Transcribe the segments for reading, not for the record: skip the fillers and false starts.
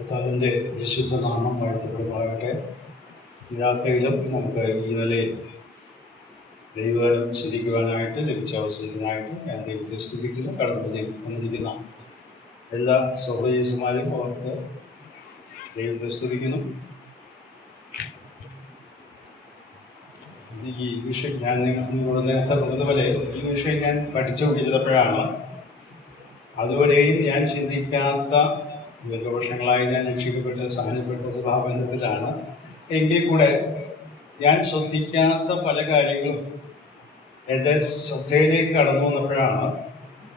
കർത്താവിൻ്റെ വിശുദ്ധ നാമം വാഴ്ത്തപ്പെടുമാകട്ടെ. രാത്രിയിലും നമുക്ക് ഈ നിലയിൽ ദൈവവചനം ചിന്തിക്കുവാനായിട്ട് ലഭിച്ച അവസരത്തിനായിട്ട് ഞാൻ ദൈവത്തെ സ്തുതിക്കുന്നു. കടന്നു വന്നിരിക്കുന്ന എല്ലാ സഹോദരീസുമാരും അവർക്ക് ദൈവത്തെ സ്തുതിക്കുന്നു. ഈ വിഷയം ഞാൻ നിങ്ങളോട് നേരത്തെ പറഞ്ഞതുപോലെ ഈ വിഷയം ഞാൻ പഠിച്ചുകൊണ്ടിരുന്നപ്പോഴാണ് അതുവരെയും ഞാൻ ചിന്തിക്കാത്ത ദീർഘവർഷങ്ങളായി ഞാൻ രക്ഷിക്കപ്പെട്ട് സഹനപ്പെട്ട സ്വഭാവബന്ധത്തിലാണ്. എങ്കിൽ കൂടെ ഞാൻ ശ്രദ്ധിക്കാത്ത പല കാര്യങ്ങളും എൻ്റെ ശ്രദ്ധയിലേക്ക് കടന്നു വന്നപ്പോഴാണ്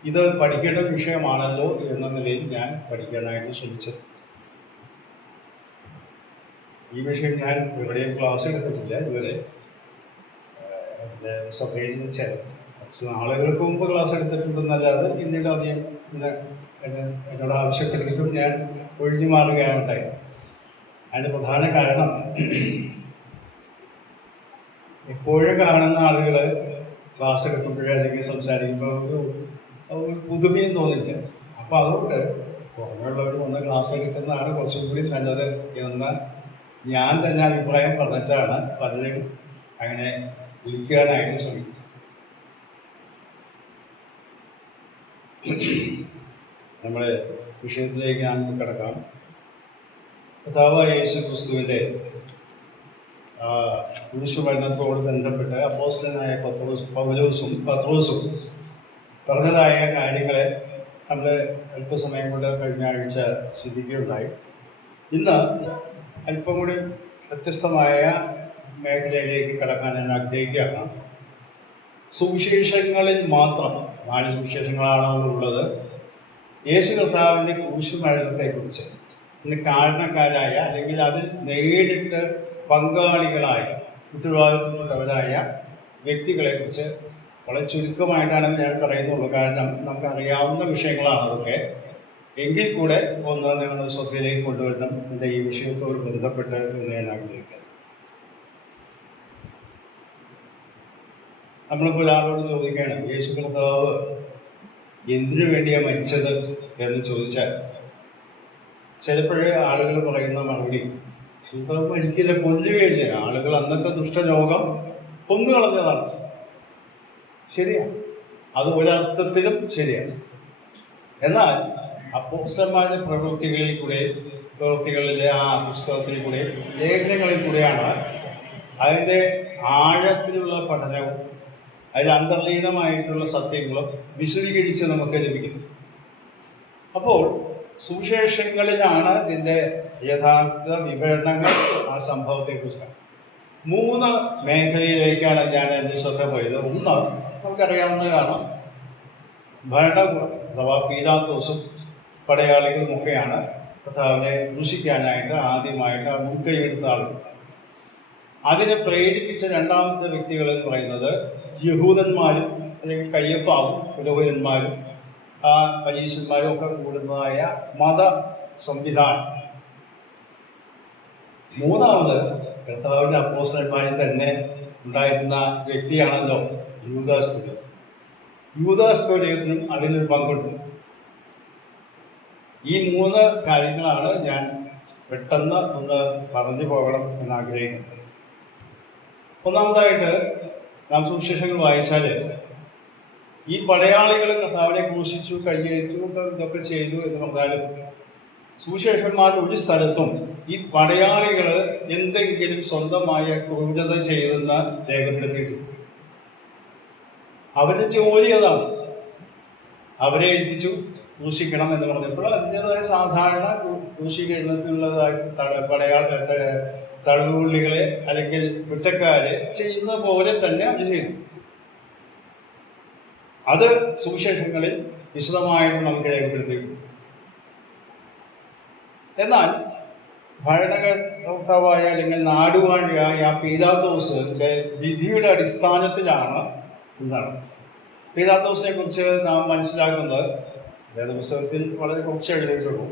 ഇത് പഠിക്കേണ്ട വിഷയമാണല്ലോ എന്ന നിലയിൽ ഞാൻ പഠിക്കാനായിട്ട് ശ്രമിച്ചത്. ഈ വിഷയം ഞാൻ എവിടെയും ക്ലാസ് എടുത്തിട്ടില്ല ഇതുവരെ. എൻ്റെ സഭയിൽ കുറച്ച് നാളുകൾക്ക് മുമ്പ് ക്ലാസ് എടുത്തിട്ടുണ്ടെന്നല്ലാതെ പിന്നീട് അധികം എന്നോട് ആവശ്യപ്പെട്ടിട്ടും ഞാൻ ഒഴിഞ്ഞു മാറുകയാണ് ഉണ്ടായത്. അതിന് പ്രധാന കാരണം എപ്പോഴും കാണുന്ന ആളുകൾ ക്ലാസ് എടുക്കുമ്പോഴേ അല്ലെങ്കിൽ സംസാരിക്കുമ്പോൾ ഒരു പുതുമയും തോന്നില്ല. അപ്പം അതുകൊണ്ട് പുറമെയുള്ളവർ വന്ന് ക്ലാസ് എടുക്കുന്നതാണ് കുറച്ചും കൂടി നല്ലത് എന്ന് ഞാൻ തന്നെ അഭിപ്രായം പറഞ്ഞിട്ടാണ് പലരും അങ്ങനെ വിളിക്കാനായിട്ട് ശ്രമിക്കുന്നത്. നമ്മുടെ വിഷയത്തിലേക്ക് ഞാൻ കിടക്കാം. കർത്താവായ യേശു ക്രിസ്തുവിൻ്റെ കുരിശുമരണത്തോട് ബന്ധപ്പെട്ട് അപ്പോസ്തലനായ പത്രോസും പറഞ്ഞതായ കാര്യങ്ങളെ നമ്മൾ അല്പസമയം കൊണ്ട് കഴിഞ്ഞ ആഴ്ച ചിന്തിക്കുകയുണ്ടായി. ഇന്ന് അല്പം കൂടി വ്യത്യസ്തമായ മേഖലയിലേക്ക് കടക്കാൻ ഞാൻ ആഗ്രഹിക്കുകയാണ്. സുവിശേഷങ്ങളിൽ മാത്രം 4 സുവിശേഷങ്ങളാണ് ഉള്ളത്. യേശു കർത്താവിൻ്റെ കുരിശുമരണത്തെക്കുറിച്ച് ഇതിന് കാരണക്കാരായ അല്ലെങ്കിൽ അതിൽ നേരിട്ട് പങ്കാളികളായ ഉത്തരവാദിത്വമുള്ളവരായ വ്യക്തികളെക്കുറിച്ച് വളരെ ചുരുക്കമായിട്ടാണ് ഞാൻ പറയുന്നുള്ളൂ. കാരണം നമുക്കറിയാവുന്ന വിഷയങ്ങളാണ് അതൊക്കെ. എങ്കിൽ കൂടെ ഒന്ന് നിങ്ങൾ ശ്രദ്ധയിലേക്ക് കൊണ്ടുവരണം എൻ്റെ ഈ വിഷയത്തോട് ബന്ധപ്പെട്ട് എന്ന് ഞാൻ ആഗ്രഹിക്കുന്നു. നമ്മളിപ്പോൾ ഒരാളോട് ചോദിക്കുകയാണ്, യേശു കർത്താവ് എന്തിനു വേണ്ടിയാണ് മരിച്ചത് എന്ന് ചോദിച്ചാൽ ചിലപ്പോഴേ ആളുകൾ പറയുന്ന മറുപടി കർത്താവ് മരിക്കില്ല, കൊല്ലുകയില്ല. ആളുകൾ അന്നത്തെ ദുഷ്ടലോകം കൊന്നുകളഞ്ഞതാണ്. ശരിയാണ്, അത് ഒരർത്ഥത്തിലും ശരിയാണ്. എന്നാൽ അപ്പോസ്തലന്മാരുടെ പ്രവൃത്തികളിലെ ആ പുസ്തകത്തിൽ കൂടെ ലേഖനങ്ങളിൽ കൂടെയാണ് അതിൻ്റെ ആഴത്തിലുള്ള പഠനവും അതിൽ അന്തർലീനമായിട്ടുള്ള സത്യങ്ങളും വിശദീകരിച്ച് നമുക്ക് ലഭിക്കും. അപ്പോൾ സുവിശേഷങ്ങളിലാണ് ഇതിൻ്റെ യഥാർത്ഥ വിവരണങ്ങൾ ആ സംഭവത്തെക്കുറിച്ചാണ്. 3 മേഖലയിലേക്കാണ് ഞാൻ എൻ്റെ ശ്രദ്ധ പോയത്. ഒന്ന് നമുക്കറിയാവുന്നതാണ്, ഭരണകൂടം അഥവാ പീലാത്തോസും പടയാളികളുമൊക്കെയാണ് കർത്താവിനെ ക്രൂശിക്കാനായിട്ട് ആദ്യമായിട്ട് മുൻകൈയെടുത്ത ആളുകൾ. അതിനെ പ്രേരിപ്പിച്ച രണ്ടാമത്തെ വ്യക്തികൾ എന്ന് പറയുന്നത് യഹൂദന്മാരും അല്ലെങ്കിൽ കയ്യഫാവും പുരോഹിതന്മാരും പരീശന്മാരും ഒക്കെ കൂടുന്നതായ മത സംവിധാനം. മൂന്നാമത് കർത്താവിൻ്റെ അപ്പോസ്തലന്മാരിൽ തന്നെ ഉണ്ടായിരുന്ന വ്യക്തിയാണല്ലോ യൂദാസ്കോരിയോത്തിനും അതിനൊരു പങ്കുണ്ട്. ഈ 3 കാര്യങ്ങളാണ് ഞാൻ പെട്ടെന്ന് ഒന്ന് പറഞ്ഞു പോകണം എന്നാഗ്രഹിക്കുന്നത്. ഒന്നാമതായിട്ട് നാം സുവിശേഷങ്ങൾ വായിച്ചാൽ ഈ പടയാളികൾ കർത്താവിനെ ക്രൂശിച്ചു, കയ്യേറ്റു, ഇതൊക്കെ ചെയ്തു എന്ന് പറഞ്ഞാലും സുവിശേഷന്മാർ ഒരു സ്ഥലത്തും ഈ പടയാളികൾ എന്തെങ്കിലും സ്വന്തമായ ക്രൂരത ചെയ്തെന്ന് രേഖപ്പെടുത്തിയിട്ടുണ്ട്. അവരുടെ ജോലി അതാണ്. അവരെ ഏൽപ്പിച്ചു ക്രൂശിക്കണം എന്ന് പറഞ്ഞപ്പോൾ അതിൻ്റെതായ സാധാരണ ക്രൂശീകരണത്തിലുള്ളതായ തടവുള്ളികളെ അല്ലെങ്കിൽ കുറ്റക്കാരെ ചെയ്യുന്ന പോലെ തന്നെ അവർ ചെയ്തു. അത് സുവിശേഷങ്ങളിൽ വിശദമായിട്ട് നമുക്ക് രേഖപ്പെടുത്തിയിട്ടുണ്ട്. എന്നാൽ ഭരണകർത്താവായ അല്ലെങ്കിൽ നാടുവാഴിയായ പീലാത്തോസിന്റെ വിധിയുടെ അടിസ്ഥാനത്തിലാണ് എന്താണ് പീലാത്തോസിനെ കുറിച്ച് നാം മനസ്സിലാക്കുന്നത്. വേദപുസ്തകത്തിൽ വളരെ കുറച്ച് എഴുതിയിട്ടുള്ളൂ.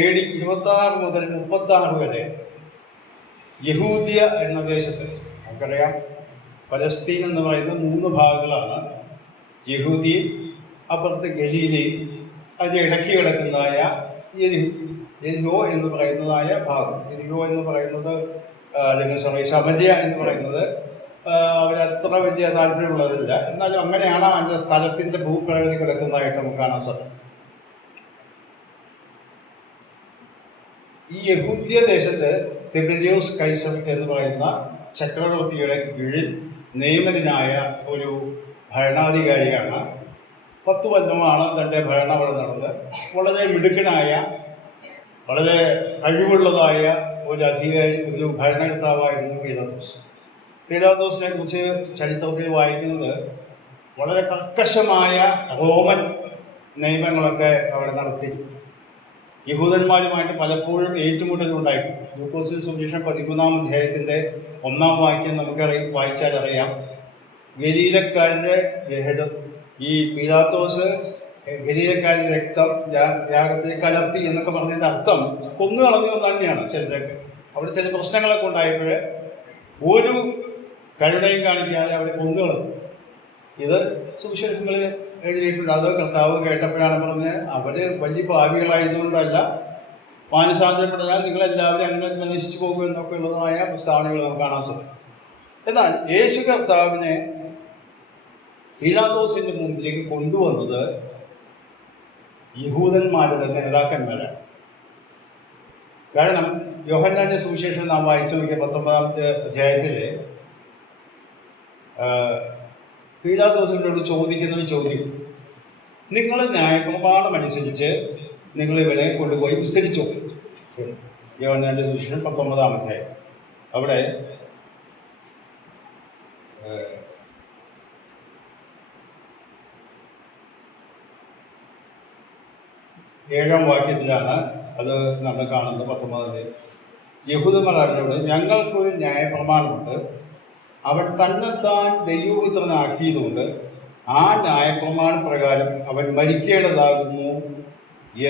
AD 26 മുതൽ 36 വരെ യഹൂദ്യ എന്ന ദേശത്ത്, നമുക്കറിയാം പലസ്തീൻ എന്ന് പറയുന്ന 3 ഭാഗങ്ങളാണ്. യഹൂദിയും അപ്പുറത്ത് ഗലീലയും അതിൻ്റെ ഇടയ്ക്ക് കിടക്കുന്നതായ എരിഹോ എന്ന് പറയുന്നതായ ഭാഗം. എരിഹോ എന്ന് പറയുന്നത് അല്ലെങ്കിൽ ശമര്യ എന്ന് പറയുന്നത് അവരത്ര വലിയ താല്പര്യമുള്ളവരില്ല. എന്നാലും അങ്ങനെയാണ് അതിൻ്റെ സ്ഥലത്തിൻ്റെ ഭൂപ്രകൃതി കിടക്കുന്നതായിട്ട് നമുക്ക് കാണാൻ സാധിക്കും. ഈ യഹൂദ്യ ദേശത്ത് തിബെരിയോസ് കൈസർ എന്ന് പറയുന്ന ചക്രവർത്തിയുടെ കീഴിൽ നിയമിതനായ ഒരു ഭരണാധികാരിയാണ്. 10 കൊല്ലമാണ് തൻ്റെ ഭരണം അവിടെ നടന്നത്. വളരെ മിടുക്കനായ, വളരെ കഴിവുള്ളതായ ഒരു ഭരണകർത്താവായിരുന്നു പീലാത്തോസ്. പീലാത്തോസിനെ കുറിച്ച് ചരിത്രത്തിൽ വായിക്കുന്നത് വളരെ കർക്കശമായ റോമൻ നിയമങ്ങളൊക്കെ അവിടെ നടത്തി. യഹൂദന്മാരുമായിട്ട് പലപ്പോഴും ഏറ്റുമുട്ടലുണ്ടായിട്ടുണ്ട്. ലൂക്കോസിന്റെ സുവിശേഷം 13-ാം അധ്യായത്തിന്റെ 1-ാം വാക്യം വായിച്ചാൽ അറിയാം. ഗലീലക്കാരുടെ ഈ പീലാത്തോസ് ഗലീലക്കാരുടെ രക്തം യാഗത്തിൽ കലർത്തി എന്നൊക്കെ പറഞ്ഞതിന്റെ അർത്ഥം കൊന്നു കളഞ്ഞു എന്ന് തന്നെയാണ്. ചിലരൊക്കെ അവിടെ ചില പ്രശ്നങ്ങളൊക്കെ ഉണ്ടായപ്പോൾ ഒരു കരുണയും കാണിക്കാതെ അവരെ കൊന്നു കളഞ്ഞു. ഇത് സുവിശേഷങ്ങളിൽ എഴുതിയിട്ടുണ്ട്. അത് കർത്താവ് കേട്ടപ്പോഴാണ് പറഞ്ഞ് അവര് വലിയ പാപികളായതുകൊണ്ടല്ല, മാനസാന്തരപ്പെടാൻ നിങ്ങളെല്ലാവരും അങ്ങനെ നശിച്ചു പോകും എന്നൊക്കെ ഉള്ളതായ പ്രസ്താവനകൾ നമുക്ക് കാണാൻ സാധിക്കും. എന്നാൽ യേശു കർത്താവിനെ പീലാത്തോസിന്റെ മുമ്പിലേക്ക് കൊണ്ടുവന്നത് യഹൂദന്മാരുടെ നേതാക്കന്മാരാണ്. കാരണം യോഹന്നാന്റെ സുവിശേഷം നാം വായിച്ചു നോക്കിയ 19-ാമത്തെ അധ്യായത്തില് പീലാത്തോസിനോട് ചോദിക്കുന്ന ഒരു ചോദ്യം, നിങ്ങൾ ന്യായപ്രമാണം അനുസരിച്ച് നിങ്ങൾ ഇവനെ കൊണ്ടുപോയി വിസ്തരിച്ചു. യോഹന്നാന്റെ സുവിശേഷം 19-ാം അധ്യായം. അവിടെ 7-ാം വാക്യത്തിലാണ് അത് നമ്മൾ കാണുന്നത്. 19-ാം യഹൂദന്മാരോട് ഞങ്ങൾക്കൊരു ന്യായപ്രമാണമുണ്ട്, അവൻ തന്നെത്താൻ ദൈവപുത്രനാക്കിയതുകൊണ്ട് ആ ന്യായപ്രമാണ പ്രകാരം അവൻ മരിക്കേണ്ടതാകുന്നു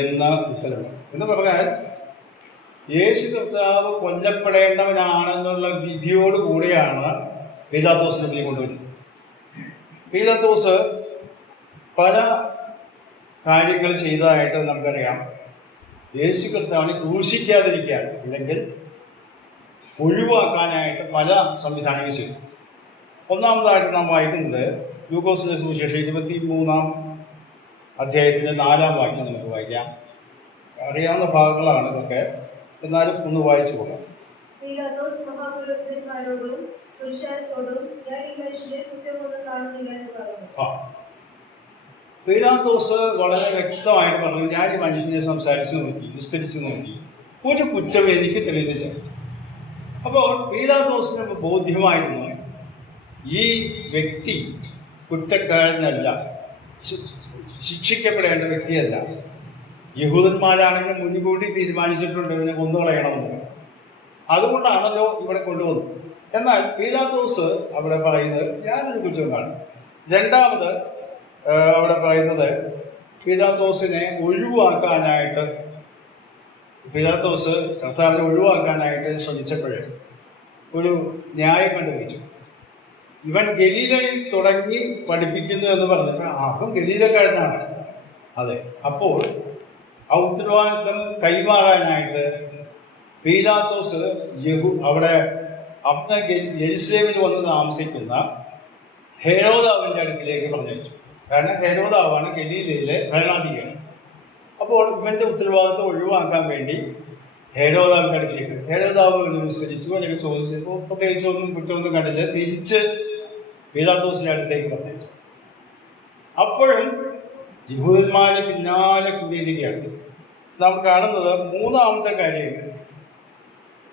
എന്ന ഉത്തരവ്. എന്ന് പറഞ്ഞാൽ യേശു കർത്താവ് കൊല്ലപ്പെടേണ്ടവനാണെന്നുള്ള വിധിയോടുകൂടിയാണ് പീലാത്തോസിനെ മുന്നിൽ കൊണ്ടുവരുന്നത്. പീലാത്തോസ് പല കാര്യങ്ങൾ ചെയ്തതായിട്ട് നമുക്കറിയാം. യേശു കർത്താവിനെ ക്രൂശിക്കാതിരിക്കാൻ അല്ലെങ്കിൽ ഒഴിവാക്കാനായിട്ട് പല സംവിധാനങ്ങൾ ചെയ്തു. ഒന്നാമതായിട്ട് നാം വായിക്കുന്നത് ലൂക്കോസിന്റെ സുവിശേഷം 23-ാം അധ്യായത്തിന്റെ 4-ാം വാക്യം നമുക്ക് വായിക്കാം. അറിയാവുന്ന ഭാഗങ്ങളാണ് ഇതൊക്കെ, എന്നാലും ഒന്ന് വായിച്ചു പോകാം. പീലാത്തോസ് വളരെ വ്യക്തമായിട്ട് പറഞ്ഞു, ഞാൻ ഈ മനുഷ്യനെ വിസ്തരിച്ച് നോക്കി, ഒരു കുറ്റം എനിക്ക് തെളിയുന്നില്ല. അപ്പോൾ പീലാത്തോസിന് ബോധ്യമായിരുന്നു ഈ വ്യക്തി കുറ്റക്കാരനല്ല, ശിക്ഷിക്കപ്പെടേണ്ട വ്യക്തിയല്ല. യഹൂദന്മാരാണെങ്കിൽ മുൻകൂട്ടി തീരുമാനിച്ചിട്ടുണ്ട് ഇവനെ കൊന്നുകളയണമെന്ന്. അതുകൊണ്ടാണല്ലോ ഇവിടെ കൊണ്ടുവന്നത്. എന്നാൽ പീലാത്തോസ് അവിടെ പറയുന്നത് ഞാനൊരു കുറ്റം കാണും. രണ്ടാമത് അവിടെ പറയുന്നത് പീലാത്തോസിനെ ഒഴിവാക്കാനായിട്ട്, പീലാത്തോസ് കർത്താവിനെ ഒഴിവാക്കാനായിട്ട് ശ്രമിച്ചപ്പോഴേ ഒരു ന്യായം കണ്ടുപിടിച്ചു. ഇവൻ ഗലീലയിൽ തുടങ്ങി പഠിപ്പിക്കുന്നു എന്ന് പറഞ്ഞപ്പോൾ അവൻ ഗലീലക്കാരനാണ്. അതെ, അപ്പോൾ ആ ഉത്തരവാദിത്വം കൈമാറാനായിട്ട് പീലാത്തോസ് അവിടെ അന്ന് യെരുശലേമിൽ വന്ന് താമസിക്കുന്ന ഹെരോദാവിൻ്റെ അടുക്കിലേക്ക് പറഞ്ഞയച്ചു. കാരണം ഹെരോദാവാണ് ഗലീലയിലെ ഭരണാധികാരി. അപ്പോൾ ഇവന്റെ ഉത്തരവാദിത്വം ഒഴിവാക്കാൻ വേണ്ടി ഹെരോദാവിൻ്റെ അടുക്കിലേക്ക്, ഹെരോദാവ് വിസ്തരിച്ചു അല്ലെങ്കിൽ ചോദിച്ചപ്പോൾ പ്രത്യേകിച്ചൊന്നും കുറ്റമൊന്നും കണ്ടില്ല, തിരിച്ച് പീലാത്തോസിന്റെ അടുത്തേക്ക് പറഞ്ഞയച്ചു. അപ്പോഴും യഹൂദന്മാരെ പിന്നാലെ കൂടിയിരിക്കുകയാണ്. നാം കാണുന്നത് മൂന്നാമത്തെ കാര്യം,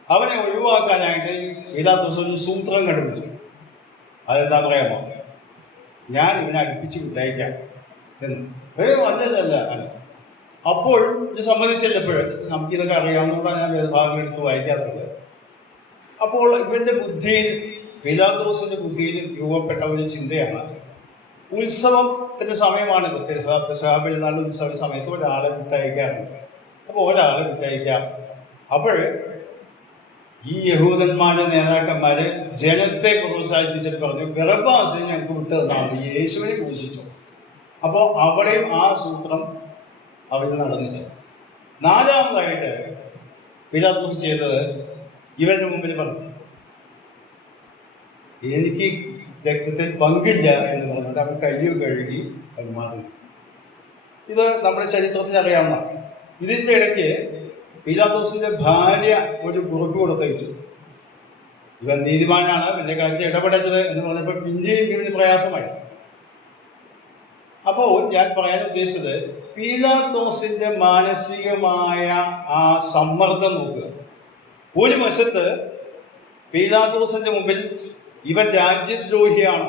അവനെ ഒഴിവാക്കാനായിട്ട് പീലാത്തോസ് ഒരു സൂത്രം കണ്ടുപിടിച്ചു. അതെന്താന്ന് പറയാമോ? ഞാൻ ഇവനെ അടുപ്പിച്ച് വിട്ടയക്കാം എന്ന്. അല്ലതല്ല അല്ല. അപ്പോൾ ഇത് സമ്മതിച്ചല്ലപ്പോൾ നമുക്കിതൊക്കെ അറിയാവുന്നതുകൊണ്ടാണ് ഞാൻ വേദഭാഗങ്ങൾ എടുത്ത് വായിക്കാത്തത്. അപ്പോൾ ഇവന്റെ ബുദ്ധിയിൽ, പീലാത്തോസിന്റെ ബുദ്ധിയിൽ രൂപപ്പെട്ട ഒരു ചിന്തയാണ്, ഉത്സവത്തിന്റെ സമയമാണിത്. പെസഹ ഉത്സവ സമയത്ത് ഒരാളെ വിട്ടയക്കാറുണ്ട്. അപ്പോൾ ഒരാളെ വിട്ടയക്കാം. അപ്പോൾ ഈ യഹൂദന്മാരുടെ നേതാക്കന്മാര് ജനത്തെ പ്രോത്സാഹിപ്പിച്ചിട്ട് പറഞ്ഞു, ബറബ്ബാസിനെ ഞങ്ങൾക്ക് വിട്ടു തന്നാൽ മതി, യേശുവിനെ ക്രൂശിച്ചു. അപ്പോൾ അവിടെയും ആ സൂത്രം അവർ നടന്നില്ല. നാലാമതായിട്ട് പീലാത്തോസ് ചെയ്തത് ഇവന്റെ മുമ്പിൽ പറഞ്ഞു, എനിക്ക് രക്തത്തിൽ പങ്കില്ല എന്ന് പറഞ്ഞിട്ട് അവൻ കയ്യോ കഴുകി അവൻ മാറി. ഇത് നമ്മുടെ ചരിത്രത്തിൽ അറിയാവുന്ന. ഇതിന്റെ ഇടയ്ക്ക് പീലാത്തോസിന്റെ ഭാര്യ ഒരു കുറിപ്പ് കൊടുത്തയച്ചു, ഇവൻ നീതിമാനാണ്, പിന്നെ കാര്യത്തിൽ ഇടപെടരുത് എന്ന് പറഞ്ഞപ്പോൾ പിന്നെയും ഇവന് പ്രയാസമായി. അപ്പോൾ ഞാൻ പറയാൻ ഉദ്ദേശിച്ചത്, പീലാത്തോസിന്റെ മാനസികമായ ആ സമ്മർദ്ദം നോക്കുക. ഒരു വശത്ത് പീലാത്തോസിന്റെ മുമ്പിൽ ഇവൻ രാജ്യദ്രോഹിയാണ്,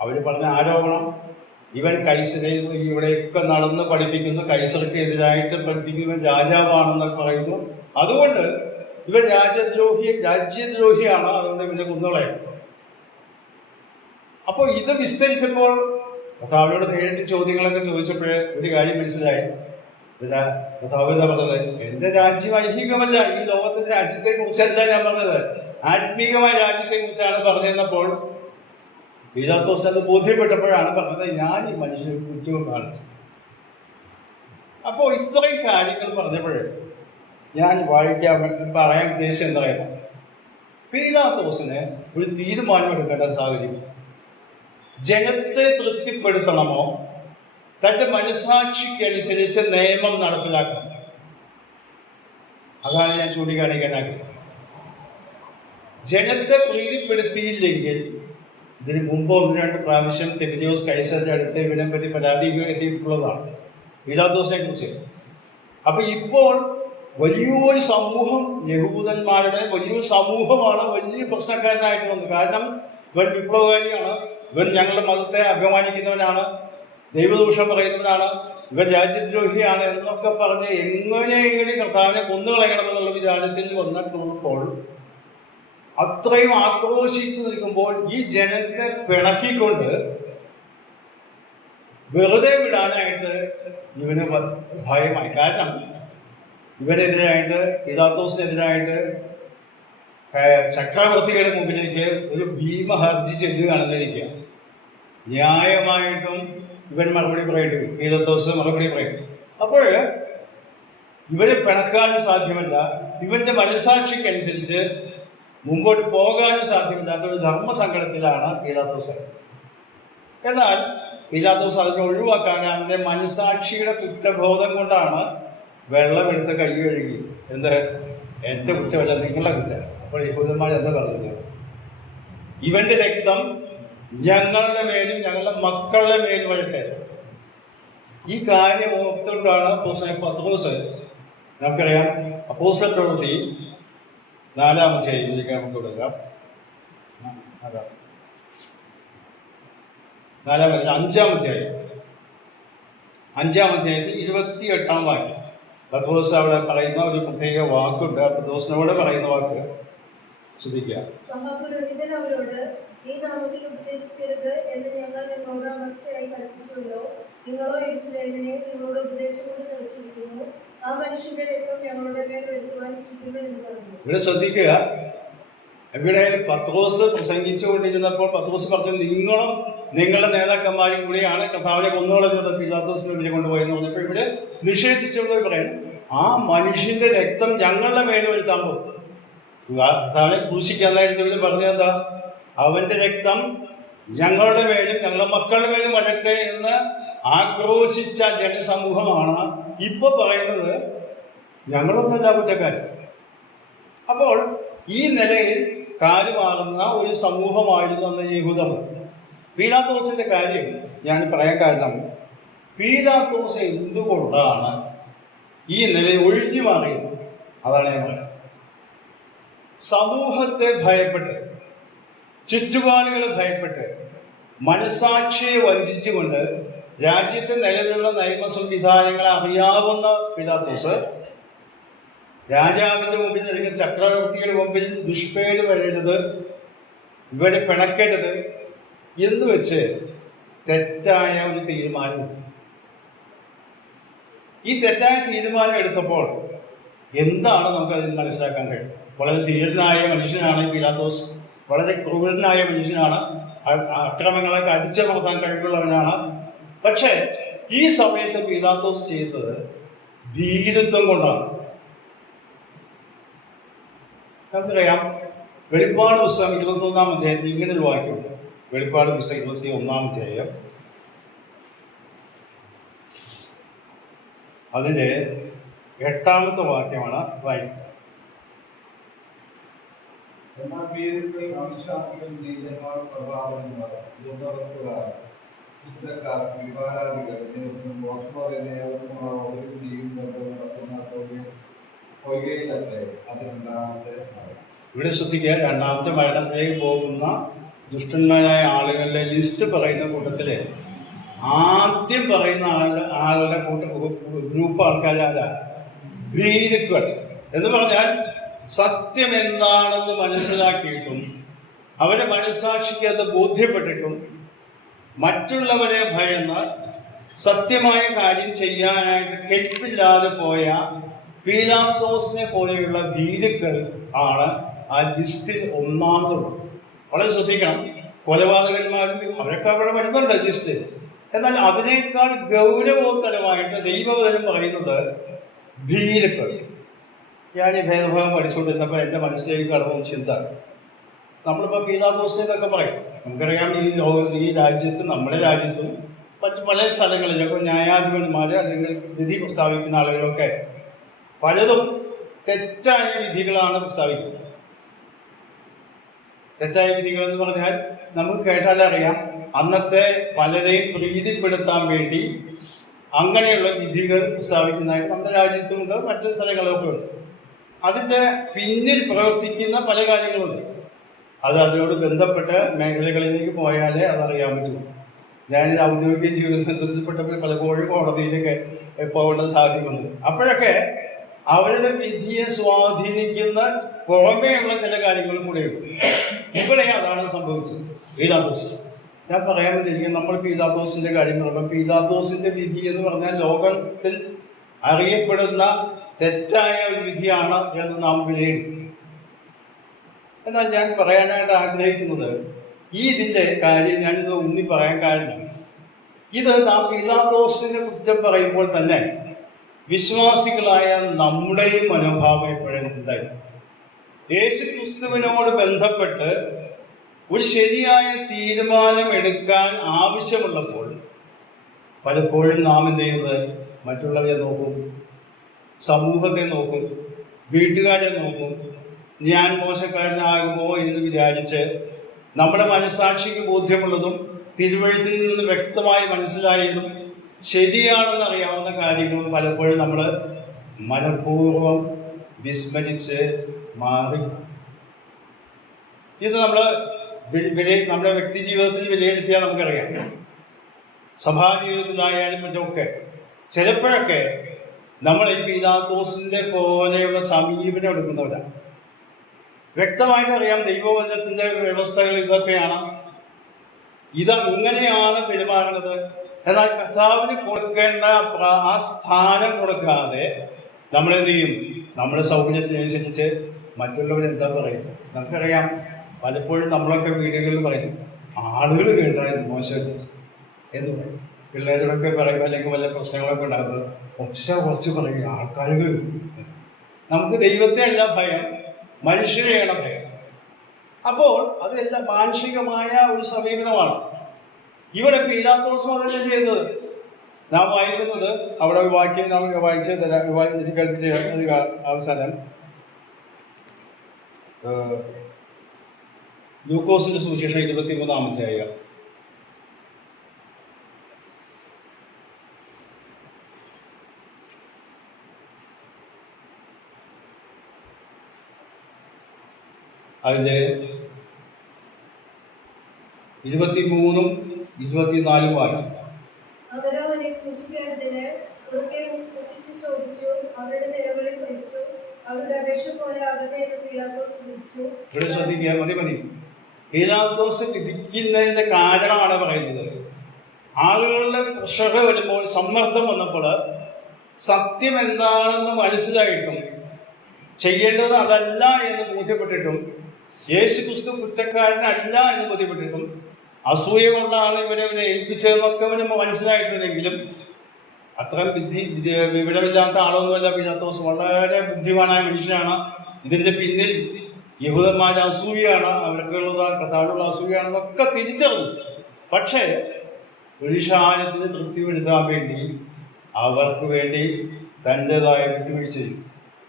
അവര് പറഞ്ഞ ആരോപണം, ഇവൻ കൈസരയിൽ ഇവിടെയൊക്കെ നടന്ന് പഠിപ്പിക്കുന്നു, കൈസർക്ക് എതിരായിട്ട് പഠിപ്പിക്കുന്നവൻ രാജാവാണെന്നൊക്കെ പറയുന്നു, അതുകൊണ്ട് ഇവൻ രാജ്യദ്രോഹിയാണ്, അതുകൊണ്ട് ഇവന്റെ കുന്നുകളയും. അപ്പോൾ ഇത് വിസ്തരിച്ചപ്പോൾ കർത്താവിനോട് നേരിട്ട് ചോദ്യങ്ങളൊക്കെ ചോദിച്ചപ്പോഴേ ഒരു കാര്യം മനസ്സിലായി. കർത്താവ് എന്താ പറഞ്ഞത്? എന്റെ രാജ്യം ഐഹികമല്ല, ഈ ലോകത്തിന്റെ രാജ്യത്തെ കുറിച്ചല്ല ഞാൻ പറഞ്ഞത്, ആത്മീകമായ രാജ്യത്തെ കുറിച്ചാണ് പറഞ്ഞപ്പോൾ പീലാത്തോസിന് അത് ബോധ്യപ്പെട്ടപ്പോഴാണ് പറഞ്ഞത്, ഞാൻ ഈ മനുഷ്യന് കുറ്റവും കാണുന്നത്. അപ്പോൾ ഇത്രയും കാര്യങ്ങൾ പറഞ്ഞപ്പോഴേ ഞാൻ പറയാൻ ഉദ്ദേശിച്ചത് എന്താ പറയുക, പീലാത്തോസിന് ഒരു തീരുമാനം എടുക്കേണ്ട സാഹചര്യം. ജനത്തെ തൃപ്തിപ്പെടുത്തണമോ തന്റെ മനസാക്ഷിക്കനുസരിച്ച് നിയമം നടപ്പിലാക്കണം? അതാണ് ഞാൻ ചൂണ്ടിക്കാണിക്കാനാഗ്രഹിക്കുന്നത്. ജനത്തെ പ്രീതിപ്പെടുത്തിയില്ലെങ്കിൽ, ഇതിന് മുമ്പ് 1-2 പ്രാവശ്യം തിബിരിയോസ് കൈസറിന്റെ അടുത്ത് ഇവനെ പറ്റി പരാതി എത്തിയിട്ടുള്ളതാണ് പീലാത്തോസിനെ കുറിച്ച്. അപ്പൊ ഇപ്പോൾ വലിയൊരു സമൂഹം, യഹൂദന്മാരുടെ വലിയൊരു സമൂഹമാണ് വലിയ പ്രശ്നക്കാരനായിട്ട് വന്നത്. കാരണം ഇവൻ വിപ്ലവകാരിയാണ്, ഇവൻ ഞങ്ങളുടെ മതത്തെ അപമാനിക്കുന്നവനാണ്, ദൈവദൂഷണം പറയുന്നവനാണ്, ഇവൻ രാജ്യദ്രോഹിയാണ് എന്നൊക്കെ പറഞ്ഞ് എങ്ങനെയെങ്കിലും കർത്താവിനെ കൊന്നുകളയണമെന്നുള്ള വിചാരത്തിൽ വന്നിട്ടുള്ളപ്പോൾ, അത്രയും ആക്രോശിച്ചു നിൽക്കുമ്പോൾ ഈ ജനത്തെ പിണക്കിക്കൊണ്ട് വെറുതെ വിടാനായിട്ട് ഇവന് ഭയമായി. കാരണം ഇവനെതിരായിട്ട്, പീലാത്തോസിനെതിരായിട്ട് ചക്രവർത്തിയുടെ മുമ്പിലേക്ക് ഒരു ഭീമഹർജി ചെല്ലുകയാണെന്നിരിക്കുക. ന്യായമായിട്ടും ഇവൻ മറുപടി പറയേണ്ടി വരും, പീലാത്തോസ് മറുപടി പറയും. അപ്പോൾ ഇവരെ പിണക്കാനും സാധ്യമല്ല, ഇവന്റെ മനസാക്ഷിക്കനുസരിച്ച് മുമ്പോട്ട് പോകാനും സാധ്യമല്ലാത്ത ഒരു ധർമ്മസങ്കടത്തിലാണ് പീലാത്തോസ്. എന്നാൽ പീലാത്തോസ് അതിനെ ഒഴിവാക്കാൻ അവന്റെ മനസാക്ഷിയുടെ കുറ്റബോധം കൊണ്ടാണ് വെള്ളമെടുത്ത് കൈ കഴുകി, എന്ത് എന്റെ കുറ്റമല്ല നിങ്ങളുടെ കുറ്റം. അപ്പോൾ യഹൂദന്മാർ എന്താ പറഞ്ഞത്? ഇവന്റെ രക്തം ഞങ്ങളുടെ മേലും ഞങ്ങളുടെ മക്കളുടെ മേലും വരട്ടെ. ഈ കാര്യം ഓർത്തുകൊണ്ടാണ് പത്രോസ്, നമുക്കറിയാം അപ്പോസ്തല പ്രവൃത്തി 4-ാം അധ്യായത്തിലേക്ക് നമുക്ക് കൊടുക്കാം. 5-ാം അധ്യായം 28-ാം വാക്യം. പത്രോസ് അവിടെ പറയുന്ന ഒരു പ്രത്യേക വാക്കുണ്ട്. പത്രോസിനോട് പറയുന്ന വാക്ക് ശ്രദ്ധിക്കുക. അവരോട് ഈ നാമത്തിൽ ഉപദേശിക്കരുത് എന്ന് ഞങ്ങൾ നിങ്ങളോട് അമർച്ചയായി കൽപ്പിച്ചുവല്ലോ. നിങ്ങളോ യേശുവിനെ നിങ്ങളോട് ഉപദേശം കൊണ്ട് തെളിച്ചിരിക്കുന്നു. ആ മനുഷ്യന്റെ രക്തം ഞങ്ങളുടെ മേൽ വരുത്തുവാൻ ഇച്ഛിക്കുന്നു എന്ന് പറഞ്ഞു. ഇവിടെ ശ്രദ്ധിക്കുക. ഇവിടെ പത്രോസ് പ്രസംഗിച്ചുകൊണ്ടിരുന്നപ്പോൾ പത്രോസ് പറഞ്ഞു, നിങ്ങളും നിങ്ങളുടെ നേതാക്കന്മാരും കൂടിയാണ് കർത്താവിനെ കൊന്നുകളഞ്ഞത്, പീലാത്തോസിനെ വില കൊണ്ടുപോയെന്ന് പറഞ്ഞപ്പോൾ ഇവിടെ നിഷേധിച്ചുകൊണ്ട് പറയുന്നു, ആ മനുഷ്യന്റെ രക്തം ഞങ്ങളുടെ മേൽ വരുത്താൻ പോകും. കർത്താവിനെ ക്രൂശിക്കാൻ നേരത്തെ പറഞ്ഞത് എന്താ? അവന്റെ രക്തം ഞങ്ങളുടെ മേലും ഞങ്ങളുടെ മക്കളുടെ മേലും വരട്ടെ എന്ന് ആക്രോശിച്ച ജനസമൂഹമാണ് ഇപ്പൊ പറയുന്നത് ഞങ്ങളൊന്നല്ല കുറ്റക്കാരൻ. അപ്പോൾ ഈ നിലയിൽ കാലുമാറുന്ന ഒരു സമൂഹമായിരുന്നു അന്ന് യഹൂദമതം. പീലാത്തോസിന്റെ കാര്യം ഞാൻ പറയാൻ കാരണം, പീലാത്തോസ് എന്തുകൊണ്ടാണ് ഈ നിലയിൽ ഒഴിഞ്ഞു മാറിയത്? അതാണ് ഞാൻ പറയുന്നത്. സമൂഹത്തെ ഭയപ്പെട്ട്, ചുറ്റുപാടുകളെ ഭയപ്പെട്ട്, മനസാക്ഷിയെ വഞ്ചിച്ചുകൊണ്ട് രാജ്യത്തെ നിലവിലുള്ള നിയമ സംവിധാനങ്ങളെ അറിയാവുന്ന പീലാത്തോസ് രാജാവിന്റെ മുമ്പിൽ അല്ലെങ്കിൽ ചക്രവർത്തിയുടെ മുമ്പിൽ ദുഷ്പേര് വരരുത്, ഇവരെ പിണക്കരുത് എന്ന് വെച്ച് തെറ്റായ ഒരു തീരുമാനം. ഈ തെറ്റായ തീരുമാനം എടുത്തപ്പോൾ എന്താണ് നമുക്കതിൽ മനസ്സിലാക്കാൻ കഴിയും? വളരെ ധീരനായ മനുഷ്യനാണ് പീലാത്തോസ്, വളരെ ക്രൂരനായ മനുഷ്യനാണ്, അക്രമങ്ങളൊക്കെ അടിച്ചമർത്താൻ കഴിവുള്ളവനാണ്. പക്ഷേ ഈ സമയത്ത് പീലാത്തോസ് ചെയ്തത് ഭീരുത്വം കൊണ്ടാണ്. നമുക്കറിയാം, വെളിപ്പാട് പുസ്തകം 21-ാം അധ്യായത്തിൽ ഇങ്ങനെ ഒരു വാക്യമുണ്ട്. വെളിപ്പാട് പുസ്തകം 21-ാം അധ്യായം അതിൻ്റെ 8-ാമത്തെ വാക്യമാണ് വായിക്കുന്നത്. എന്നാൽ ഭീരുക്കൾ, അവിശ്വാസികൾ, നീചന്മാർ, പ്രഭാവന്മാർ, ദുർനടപ്പുകാർ, ക്ഷുദ്രക്കാർ, വികാരാദികൾ, മോശമുള്ള ഒരു ജീവിതത്തിൽ നടത്തുന്ന പൊയ്കയിലത്രേ അത് രണ്ടാമത്തെ മരണം. ഇവിടെ ശ്രദ്ധിക്കുക, രണ്ടാമത്തെ മരണത്തിലേക്ക് പോകുന്ന ദുഷ്ടന്മാരായ ആളുകളുടെ ലിസ്റ്റ് പറയുന്ന കൂട്ടത്തില് ആദ്യം പറയുന്ന ആളുടെ ഗ്രൂപ്പ് ആൾക്കാരല്ല, ഭീരുക്കൾ എന്ന് പറഞ്ഞാൽ സത്യം എന്താണെന്ന് മനസ്സിലാക്കിയിട്ടും അവരെ മനസ്സാക്ഷിക്ക് അത് ബോധ്യപ്പെട്ടിട്ടും മറ്റുള്ളവരെ ഭയന്ന് സത്യമായ കാര്യം ചെയ്യാനായിട്ട് കെൽപ്പില്ലാതെ പോയ പീലാത്തോസിനെ പോലെയുള്ള ഭീരുക്കൾ ആണ് ആ ലിസ്റ്റിൽ ഒന്നാമതുള്ളത്. വളരെ ശ്രദ്ധിക്കണം. കൊലപാതകന്മാരും അവരൊക്കെ അവിടെ വരുന്നുണ്ട് ലിസ്റ്റിൽ. എന്നാൽ അതിനേക്കാൾ ഗൗരവതരമായിട്ട് ദൈവവചനം പറയുന്നത് ഭീരുക്കൾ. ഞാൻ ഈ ഭേദഭാവം പഠിച്ചുകൊണ്ടിരുന്നപ്പോൾ എൻ്റെ മനസ്സിലേക്ക് കടന്ന ചിന്ത, നമ്മളിപ്പോൾ പീലാത്തോസിനെന്നൊക്കെ പറയും. നമുക്കറിയാം, ഈ രാജ്യത്ത്, നമ്മുടെ രാജ്യത്തും മറ്റു പല സ്ഥലങ്ങളിലൊക്കെ ന്യായാധിപന്മാർ അല്ലെങ്കിൽ വിധി പ്രസ്താവിക്കുന്ന ആളുകളൊക്കെ പലതും തെറ്റായ വിധികളാണ് പ്രസ്താവിക്കുന്നത്. തെറ്റായ വിധികൾ എന്ന് പറഞ്ഞാൽ നമുക്ക് കേട്ടാലറിയാം, അന്നത്തെ പലരെയും പ്രീതിപ്പെടുത്താൻ വേണ്ടി അങ്ങനെയുള്ള വിധികൾ പ്രസ്താവിക്കുന്നതായിട്ട് നമ്മുടെ രാജ്യത്തുമുണ്ട്, മറ്റു സ്ഥലങ്ങളിലൊക്കെ ഉണ്ട്. അതിൻ്റെ പിന്നിൽ പ്രവർത്തിക്കുന്ന പല കാര്യങ്ങളുണ്ട്. അതിനോട് ബന്ധപ്പെട്ട മേഖലകളിലേക്ക് പോയാലേ അതറിയാൻ പറ്റുള്ളൂ. ഞാൻ ഔദ്യോഗിക ജീവിതത്തിൽപ്പെട്ടപ്പോൾ പലപ്പോഴും കോടതിയിലൊക്കെ പോകേണ്ട സാഹചര്യം വന്നു. അപ്പോഴൊക്കെ അവരുടെ വിധിയെ സ്വാധീനിക്കുന്ന പുറമേയുള്ള ചില കാര്യങ്ങളും കൂടെയുണ്ട്. ഇവിടെ അതാണ് സംഭവിച്ചത്. പീലാത്തോസ്, ഞാൻ പറയാൻ പറ്റിയിരിക്കും, നമ്മൾ പീലാത്തോസിന്റെ കാര്യം പറയുമ്പോൾ പീലാത്തോസിന്റെ വിധി എന്ന് പറഞ്ഞാൽ ലോകത്തിൽ അറിയപ്പെടുന്ന തെറ്റായ ഒരു വിധിയാണ് എന്ന് നാം വിലയിരുത്തും. എന്നാൽ ഞാൻ പറയാനായിട്ട് ആഗ്രഹിക്കുന്നത് ഇതിന്റെ കാര്യം ഞാനിത് ഊന്നി പറയാൻ കാരണം, ഇത് നാം പീലാത്തോസിനെ കുറ്റം പറയുമ്പോൾ തന്നെ വിശ്വാസികളായ നമ്മുടെയും മനോഭാവം എപ്പോഴും ഉണ്ടായി. യേശു ക്രിസ്തുവിനോട് ബന്ധപ്പെട്ട് ഒരു ശരിയായ തീരുമാനം എടുക്കാൻ ആവശ്യമുള്ളപ്പോൾ പലപ്പോഴും നാം എന്ത് ചെയ്യുന്നത്, മറ്റുള്ളവരെ നോക്കും, സമൂഹത്തെ നോക്കും, വീട്ടുകാരെ നോക്കും. ഞാൻ മോശക്കാരനാകുമോ എന്ന് വിചാരിച്ച് നമ്മുടെ മനസ്സാക്ഷിക്ക് ബോധ്യമുള്ളതും തിരുവഴുത്തിൽ നിന്ന് വ്യക്തമായി മനസ്സിലായതും ശരിയാണെന്ന് അറിയാവുന്ന കാര്യങ്ങളും പലപ്പോഴും നമ്മൾ മനഃപൂർവ്വം വിസ്മരിച്ച് മാറി. ഇത് നമ്മുടെ വ്യക്തി ജീവിതത്തിൽ വിലയിരുത്തിയാൽ നമുക്കറിയാം. സഭാ ജീവിതത്തിലായാലും മറ്റൊക്കെ ചിലപ്പോഴൊക്കെ നമ്മൾ ഈ പീലാത്തോസിന്റെ പോലെയുള്ള സമീപനം എടുക്കുന്നവരാണ്. വ്യക്തമായിട്ട് അറിയാം, ദൈവവചനത്തിന്റെ വ്യവസ്ഥകൾ ഇതൊക്കെയാണ്, ഇങ്ങനെയാണ് പെരുമാറുന്നത്. എന്നാൽ കർത്താവിന് കൊടുക്കേണ്ട ആ സ്ഥാനം കൊടുക്കാതെ നമ്മളെന്ത് ചെയ്യും, നമ്മുടെ സൗകര്യത്തിനനുസരിച്ച് മറ്റുള്ളവരെന്താ പറയുന്നത്. നമുക്കറിയാം, പലപ്പോഴും നമ്മളൊക്കെ വീടുകളിൽ പറയുന്നു, ആളുകൾ കേട്ടായിരുന്നു മോശമല്ല എന്ന് പറയും. പിള്ളേരോടൊക്കെ പറയുമ്പോൾ അല്ലെങ്കിൽ വല്ല പ്രശ്നങ്ങളൊക്കെ ഉണ്ടാകുന്നത് കുറച്ച് പറയും, ആൾക്കാർ കേൾക്കും. നമുക്ക് ദൈവത്തെ അല്ല ഭയം, മനുഷ്യരെയാണ് ഭയം. അപ്പോൾ അതെല്ലാം മാനുഷികമായ ഒരു സമീപനമാണ്. ഇവിടെ പീലാത്തോസും അതല്ലേ ചെയ്തത്. നാം വായിക്കുന്നത് അവിടെ ഒരു വാക്യം നാം വായിച്ച് കേൾപ്പിച്ച അവസാനം ലൂക്കോസിന്റെ സുവിശേഷം 23-ാം അധ്യായം അതിന്റെ 23-ഉം 24-ഉം വാക്യം. അവരോ അവനെ ക്രൂശിക്കേണ്ടതിന് ഉറക്കെ ചോദിച്ചു, അവരുടെ നിലവിളി വിളിച്ചു, അവരുടെ അപേക്ഷ പോലെ അവരുടെ പീലാത്തോസ് വിളിച്ചു. ഇവിടെ ശ്രദ്ധിക്കുക, മതി. പീലാത്തോസ് വിധിക്കുന്നതിന്റെ കാരണമാണ് പറയുന്നത്. ആളുകളുടെ പ്രഷർ വരുമ്പോൾ, സമ്മർദ്ദം വന്നപ്പോൾ സത്യം എന്താണെന്ന് മനസ്സിലായിട്ടും ചെയ്യേണ്ടത് അതല്ല എന്ന് ബോധ്യപ്പെട്ടിട്ടും യേശു ക്രിസ്തു കുറ്റക്കാരനല്ല എന്ന് ബോധ്യപ്പെട്ടിട്ടും അസൂയ കൊണ്ടാണ് ഇവരെ ഏൽപ്പിച്ചതെന്നൊക്കെ അവന് മനസ്സിലായിട്ടുണ്ടെങ്കിലും അത്രയും വിവരമില്ലാത്ത ആളൊന്നുമല്ല പീലാത്തോസ്. വളരെ ബുദ്ധിമാനായ മനുഷ്യനാണ്. ഇതിന്റെ പിന്നിൽ യഹൂദന്മാരുടെ അസൂയാണ്, അവർക്കുള്ളത് കർത്താവിനുള്ള അസൂയാണെന്നൊക്കെ തിരിച്ചറിഞ്ഞു. പക്ഷേ പുരുഷാരത്തിന് തൃപ്തി വരുത്താൻ വേണ്ടി അവർക്ക് വേണ്ടി തൻ്റെതായ വിട്ടുവീഴ്ച ചെയ്തു.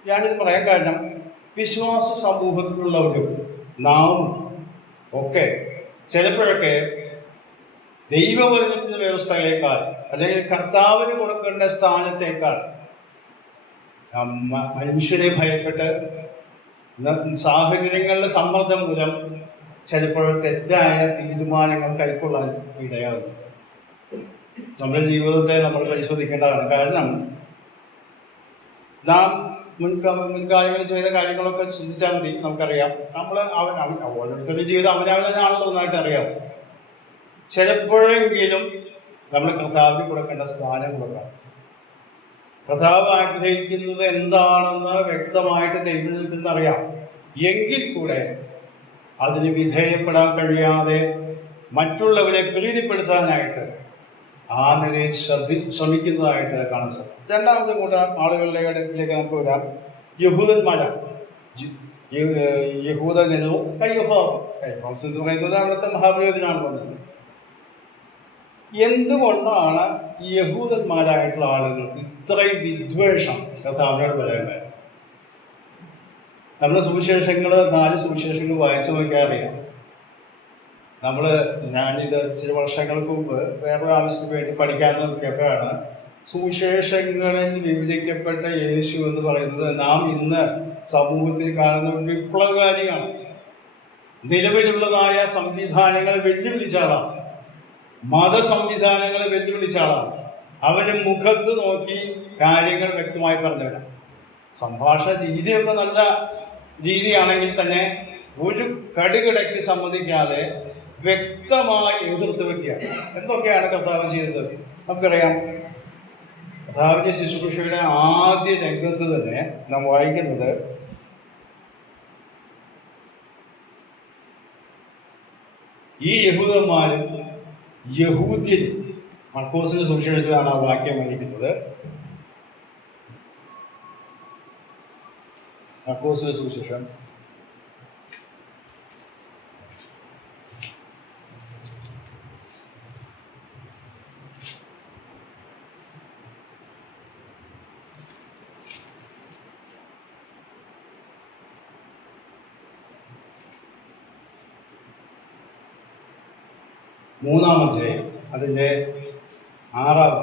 ഞാനിത് പറയാൻ കാരണം, വിശ്വാസ സമൂഹത്തിലുള്ളവരും നാം ഒക്കെ ചിലപ്പോഴൊക്കെ ദൈവവചനത്തിന്റെ വ്യവസ്ഥകളേക്കാൾ അല്ലെങ്കിൽ കർത്താവിന് കൊടുക്കേണ്ട സ്ഥാനത്തേക്കാൾ മനുഷ്യരെ ഭയപ്പെട്ട് സാഹചര്യങ്ങളുടെ സമ്മർദ്ദം മൂലം ചിലപ്പോൾ തെറ്റായ തീരുമാനങ്ങൾ കൈക്കൊള്ളാൻ ഇടയാകും. നമ്മുടെ ജീവിതത്തെ നമ്മൾ പരിശോധിക്കേണ്ടതാണ്. കാരണം നാം മുൻകാലങ്ങളിൽ ചെയ്ത കാര്യങ്ങളൊക്കെ ചിന്തിച്ചാൽ മതി. നമുക്കറിയാം, നമ്മൾ ഓരോരുത്തരുടെ ജീവിതം അവനവനാണല്ലോ നന്നായിട്ട് അറിയാം. ചിലപ്പോഴെങ്കിലും നമ്മൾ കർത്താവിന് കൊടുക്കേണ്ട സ്ഥാനം കൊടുക്കാം. കർത്താവ് ആഗ്രഹിക്കുന്നത് എന്താണെന്ന് വ്യക്തമായിട്ട് ദൈവത്തിൽ അറിയാം. എങ്കിൽ കൂടെ അതിന് വിധേയപ്പെടാൻ കഴിയാതെ മറ്റുള്ളവരെ പ്രീതിപ്പെടുത്താനായിട്ട് ആ നിലയിൽ ശ്രമിക്കുന്നതായിട്ട് കാണാൻ സാധിക്കും. രണ്ടാമത്തെ കൂട്ടം ആളുകളുടെ ഇടയിലേക്ക് നമുക്ക് വരാം. യഹൂദന്മാരാണ്. യഹൂദജനവും കയ്യഫാസ് എന്ന് പറയുന്നത് അവിടുത്തെ മഹാപുരോഹിതനാണ് പറഞ്ഞത്. എന്തുകൊണ്ടാണ് ഈ യഹൂദന്മാരായിട്ടുള്ള ആളുകൾക്ക് ഇത്രയും വിദ്വേഷം കർത്താവിനോട് പറയാൻ? നമ്മുടെ സുവിശേഷങ്ങൾ 4 സുവിശേഷങ്ങൾ വായിച്ചു നോക്കിയാൽ അറിയാം. ഞാനിത് ചില വർഷങ്ങൾക്ക് മുമ്പ് വേറൊരു ആവശ്യത്തിന് വേണ്ടി പഠിക്കാൻ നോക്കിയപ്പോഴാണ് സുവിശേഷങ്ങളിൽ വിഭജിക്കപ്പെട്ട യേശു എന്ന് പറയുന്നത് നാം ഇന്ന് സമൂഹത്തിൽ കാണുന്ന ഒരു വിപ്ലവകാരിയാണ്. നിലവിലുള്ളതായ സംവിധാനങ്ങളെ വെല്ലുവിളിച്ച ആളാണ്. മതസംവിധാനങ്ങളെ വെല്ലുവിളിച്ച ആളാണ്. അവരുടെ മുഖത്ത് നോക്കി കാര്യങ്ങൾ വ്യക്തമായി പറഞ്ഞവരാണ്. സംഭാഷണ രീതിയൊക്കെ നല്ല രീതിയാണെങ്കിൽ തന്നെ ഒരു കടുകിടയ്ക്ക് സമ്മതിക്കാതെ വ്യക്തമായി എതിർത്ത് വ്യക്തിയാണ്. എന്തൊക്കെയാണ് കർത്താവ് ചെയ്തത് നമുക്കറിയാം. കർത്താവിന്റെ ശുശ്രൂഷയുടെ ആദ്യ രംഗത്ത് തന്നെ നാം വായിക്കുന്നത് ഈ യഹൂദന്മാരും യഹൂദ്യരും, മർക്കോസിന്റെ സുവിശേഷത്തിലാണ് ആ വാക്യം വന്നിരിക്കുന്നത്. മർക്കോസിന്റെ സുവിശേഷം 3-ാം അധ്യായം അതിന്റെ 6-ാം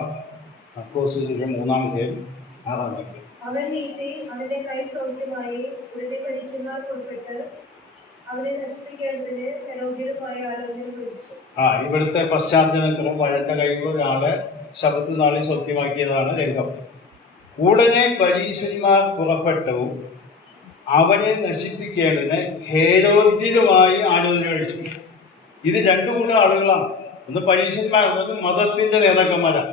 മർക്കോസിന്റെ 3-ാം അധ്യായം 6-ാം വാക്യം. അവൻ നീട്ടി അവന്റെ കൈ സൗഖ്യമായി. ഉടനെ പരീക്ഷന്മാർ പുറപ്പെട്ട് അവനെ നശിപ്പിക്കേണ്ടതിന് ഹെരോദ്യരുമായ ആലോചന പിടിച്ചു. ഇവിടുത്തെ പശ്ചാത്തലം വലത്തെ കൈയുള്ള ഒരാളെ ശബത്ത് നാളിൽ സൗഖ്യമാക്കിയതാണ് രംഗം. ഉടനെ പരീക്ഷന്മാർ പുറപ്പെട്ടു അവനെ നശിപ്പിക്കേണ്ടതിന് ഹേരോദ്യരുമായി ആലോചന കഴിച്ചു. ഇത് 2 കൂട്ടം ആളുകളാണ്. ഒന്ന് പരീക്ഷന്മാർ, ഒന്ന് മതത്തിന്റെ നേതാക്കന്മാരാണ്.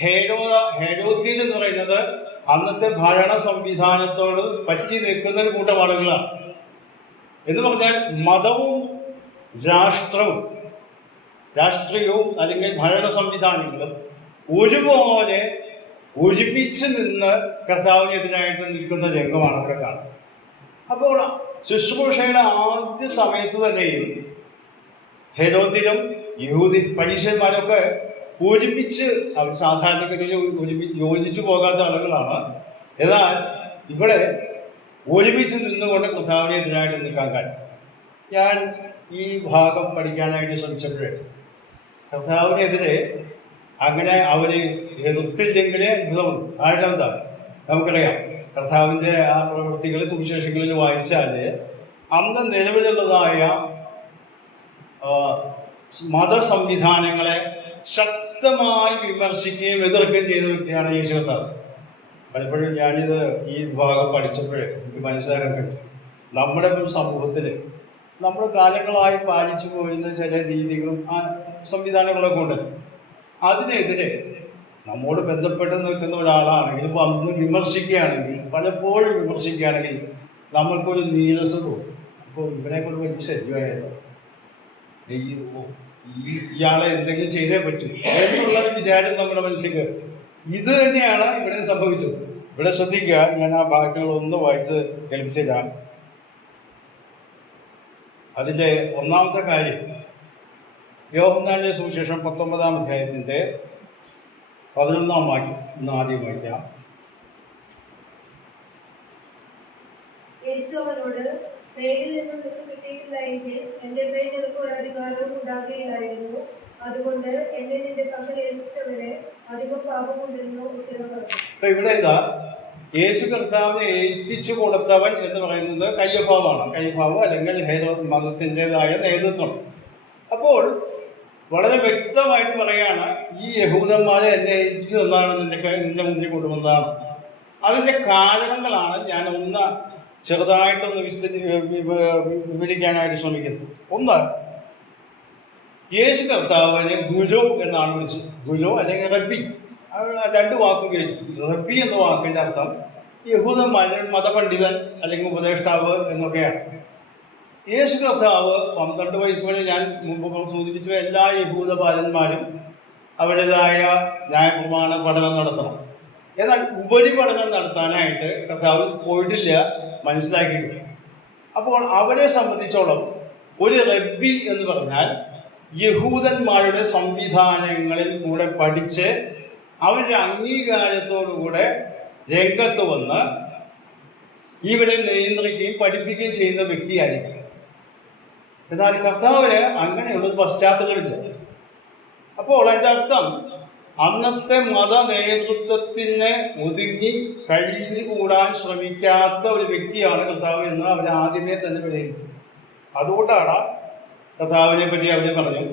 ഹേരോദ്യർ എന്ന് പറയുന്നത് അന്നത്തെ ഭരണ സംവിധാനത്തോട് പറ്റി നിൽക്കുന്ന ഒരു കൂട്ടം ആളുകളാണ്. എന്ന് പറഞ്ഞാൽ മതവും രാഷ്ട്രീയവും അല്ലെങ്കിൽ ഭരണ സംവിധാനങ്ങളും ഒരുപോലെ ഒരുമിച്ച് നിന്ന് കർത്താവിനെതിരായിട്ട് നിൽക്കുന്ന രംഗമാണ് അവിടെ കാണുന്നത്. അപ്പോൾ ശുശ്രൂഷയുടെ ആദ്യ സമയത്ത് തന്നെയും ഹെരോദ്യരും പരീക്ഷന്മാരൊക്കെ ഒരുമിച്ച് അവർ സാധാരണഗതിയിൽ യോജിച്ചു പോകാത്ത ആളുകളാണ്. എന്നാൽ ഇവിടെ ഒരുമിച്ച് നിന്നുകൊണ്ട് കർത്താവിനെതിരായിട്ട് നിൽക്കാൻ കഴിയും. ഞാൻ ഈ ഭാഗം പഠിക്കാനായിട്ട് ശ്രമിച്ചപ്പോഴേ കർത്താവിനെതിരെ അങ്ങനെ അവര് എതിർത്തില്ലെങ്കിലേ അത്ഭുതമുണ്ട്. കാരണം എന്താ നമുക്കറിയാം, കർത്താവിന്റെ ആ പ്രവൃത്തികൾ സുവിശേഷങ്ങളിൽ വായിച്ചാല് അന്ന് നിലവിലുള്ളതായ മതസംവിധാനങ്ങളെ ശക്തമായി വിമർശിക്കുകയും എതിർക്കുകയും ചെയ്ത വ്യക്തിയാണ് യേശു കർത്താവ്. പലപ്പോഴും ഞാനിത് ഈ ഭാഗം പഠിച്ചപ്പോഴേ എനിക്ക് മനസ്സിലാക്കാൻ കഴിയും, നമ്മുടെ സമൂഹത്തില് നമ്മൾ കാലങ്ങളായി പാലിച്ചു പോരുന്ന ചില രീതികളും സംവിധാനങ്ങളൊക്കെ ഉണ്ട്. അതിനെതിരെ നമ്മോട് ബന്ധപ്പെട്ട് നിൽക്കുന്ന ഒരാളാണെങ്കിൽ വന്ന് വിമർശിക്കുകയാണെങ്കിൽ, പലപ്പോഴും വിമർശിക്കുകയാണെങ്കിൽ നമ്മൾക്കൊരു നീരസ തോന്നും. അപ്പോൾ ഇവനെ കൊണ്ട് വലിയ ശല്യമായല്ലോ, ഇയാളെ എന്തെങ്കിലും ചെയ്തേ പറ്റൂ എന്നുള്ളൊരു വിചാരം നമ്മുടെ മനസ്സിലേക്ക്. ഇത് തന്നെയാണ് ഇവിടെ സംഭവിച്ചത്. ഇവിടെ ശ്രദ്ധിക്കുക, ഞാൻ ആ ഭാഗങ്ങൾ ഒന്ന് വായിച്ച് കേൾപ്പിച്ചില്ല. അതിൻ്റെ ഒന്നാമത്തെ കാര്യം യോഹന്നാന്റെ സുവിശേഷം 19-ാം അധ്യായത്തിന്റെ 11-ാം വാക്യം ഇന്ന് ആദ്യം വായിക്കാം. യേശു അവനോട്, പേരിൽ നിന്ന് നിനക്ക് കിട്ടിയിട്ടില്ല എങ്കിൽ എന്റെ പേരിൽ നിനക്ക് ഒരു അധികാരവും ഉണ്ടാകുകയില്ലായിരുന്നു. അതുകൊണ്ട് എന്നെ നിന്റെ പക്കൽ ഏൽപ്പിച്ചവരെ അധികം പാപമുണ്ടെന്ന് ഉത്തരം പറഞ്ഞു. ഇവിടെ ഇതാ യേശു കർത്താവിനെ ഏൽപ്പിച്ചു കൊടുത്തവൻ എന്ന് പറയുന്നത് കയ്യഫാവാണ്. കയ്യഫാവ് അല്ലെങ്കിൽ ഹെരോദ് മതത്തിൻ്റെതായ നേതൃത്വം. അപ്പോൾ വളരെ വ്യക്തമായിട്ട് പറയാണ്, ഈ യഹൂദന്മാരെ എന്നെ ഏൽപ്പിച്ചു തന്നാണ് നിന്റെ മുന്നിൽ കൊണ്ടുവന്നതാണ്. അതിൻ്റെ കാരണങ്ങളാണ് ഞാൻ ഒന്ന് ചെറുതായിട്ടൊന്ന് വിവരിക്കാനായിട്ട് ശ്രമിക്കുന്നത്. ഒന്ന്, യേശു കർത്താവിനെ ഗുരു എന്നാണ് വിളിച്ചത്. ഗുരു അല്ലെങ്കിൽ റബ്ബി, രണ്ട് വാക്കും ഉപയോഗിച്ചു. റബ്ബി എന്ന വാക്കിൻ്റെ അർത്ഥം യഹൂദന്മാരുടെ മതപണ്ഡിതൻ അല്ലെങ്കിൽ ഉപദേഷ്ടാവ് എന്നൊക്കെയാണ്. യേശു കർത്താവ് 12 വയസ്സ് വരെ ഞാൻ മുമ്പ് സൂചിപ്പിച്ച എല്ലാ യഹൂദ ബാലന്മാരും അവരുടേതായ ന്യായപ്രമാണ പഠനം നടത്തണം. എന്നാൽ ഉപരിപഠനം നടത്താനായിട്ട് കർത്താവ് പോയിട്ടില്ല, മനസ്സിലാക്കിയിട്ടില്ല. അപ്പോൾ അവരെ സംബന്ധിച്ചോളം ഒരു റബ്ബി എന്ന് പറഞ്ഞാൽ യഹൂദന്മാരുടെ സംവിധാനങ്ങളിൽ കൂടെ പഠിച്ച് അവരുടെ അംഗീകാരത്തോടുകൂടെ രംഗത്ത് വന്ന് ഇവരെ നിയന്ത്രിക്കുകയും പഠിപ്പിക്കുകയും ചെയ്യുന്ന വ്യക്തിയായിരിക്കും. എന്നാൽ കർത്താവിന് അങ്ങനെയുള്ളൊരു പശ്ചാത്തലമില്ല. അപ്പോൾ അതിൻ്റെ അർത്ഥം അന്നത്തെ മത നേതൃത്വത്തിന് ഒതുങ്ങി കഴിഞ്ഞുകൂടാൻ ശ്രമിക്കാത്ത ഒരു വ്യക്തിയാണ് കർത്താവ് എന്ന് അവർ ആദ്യമേ തന്നെ വിലയിരുത്തി. അതുകൊണ്ടാണ് കർത്താവിനെ പറ്റി അവർ പറഞ്ഞു,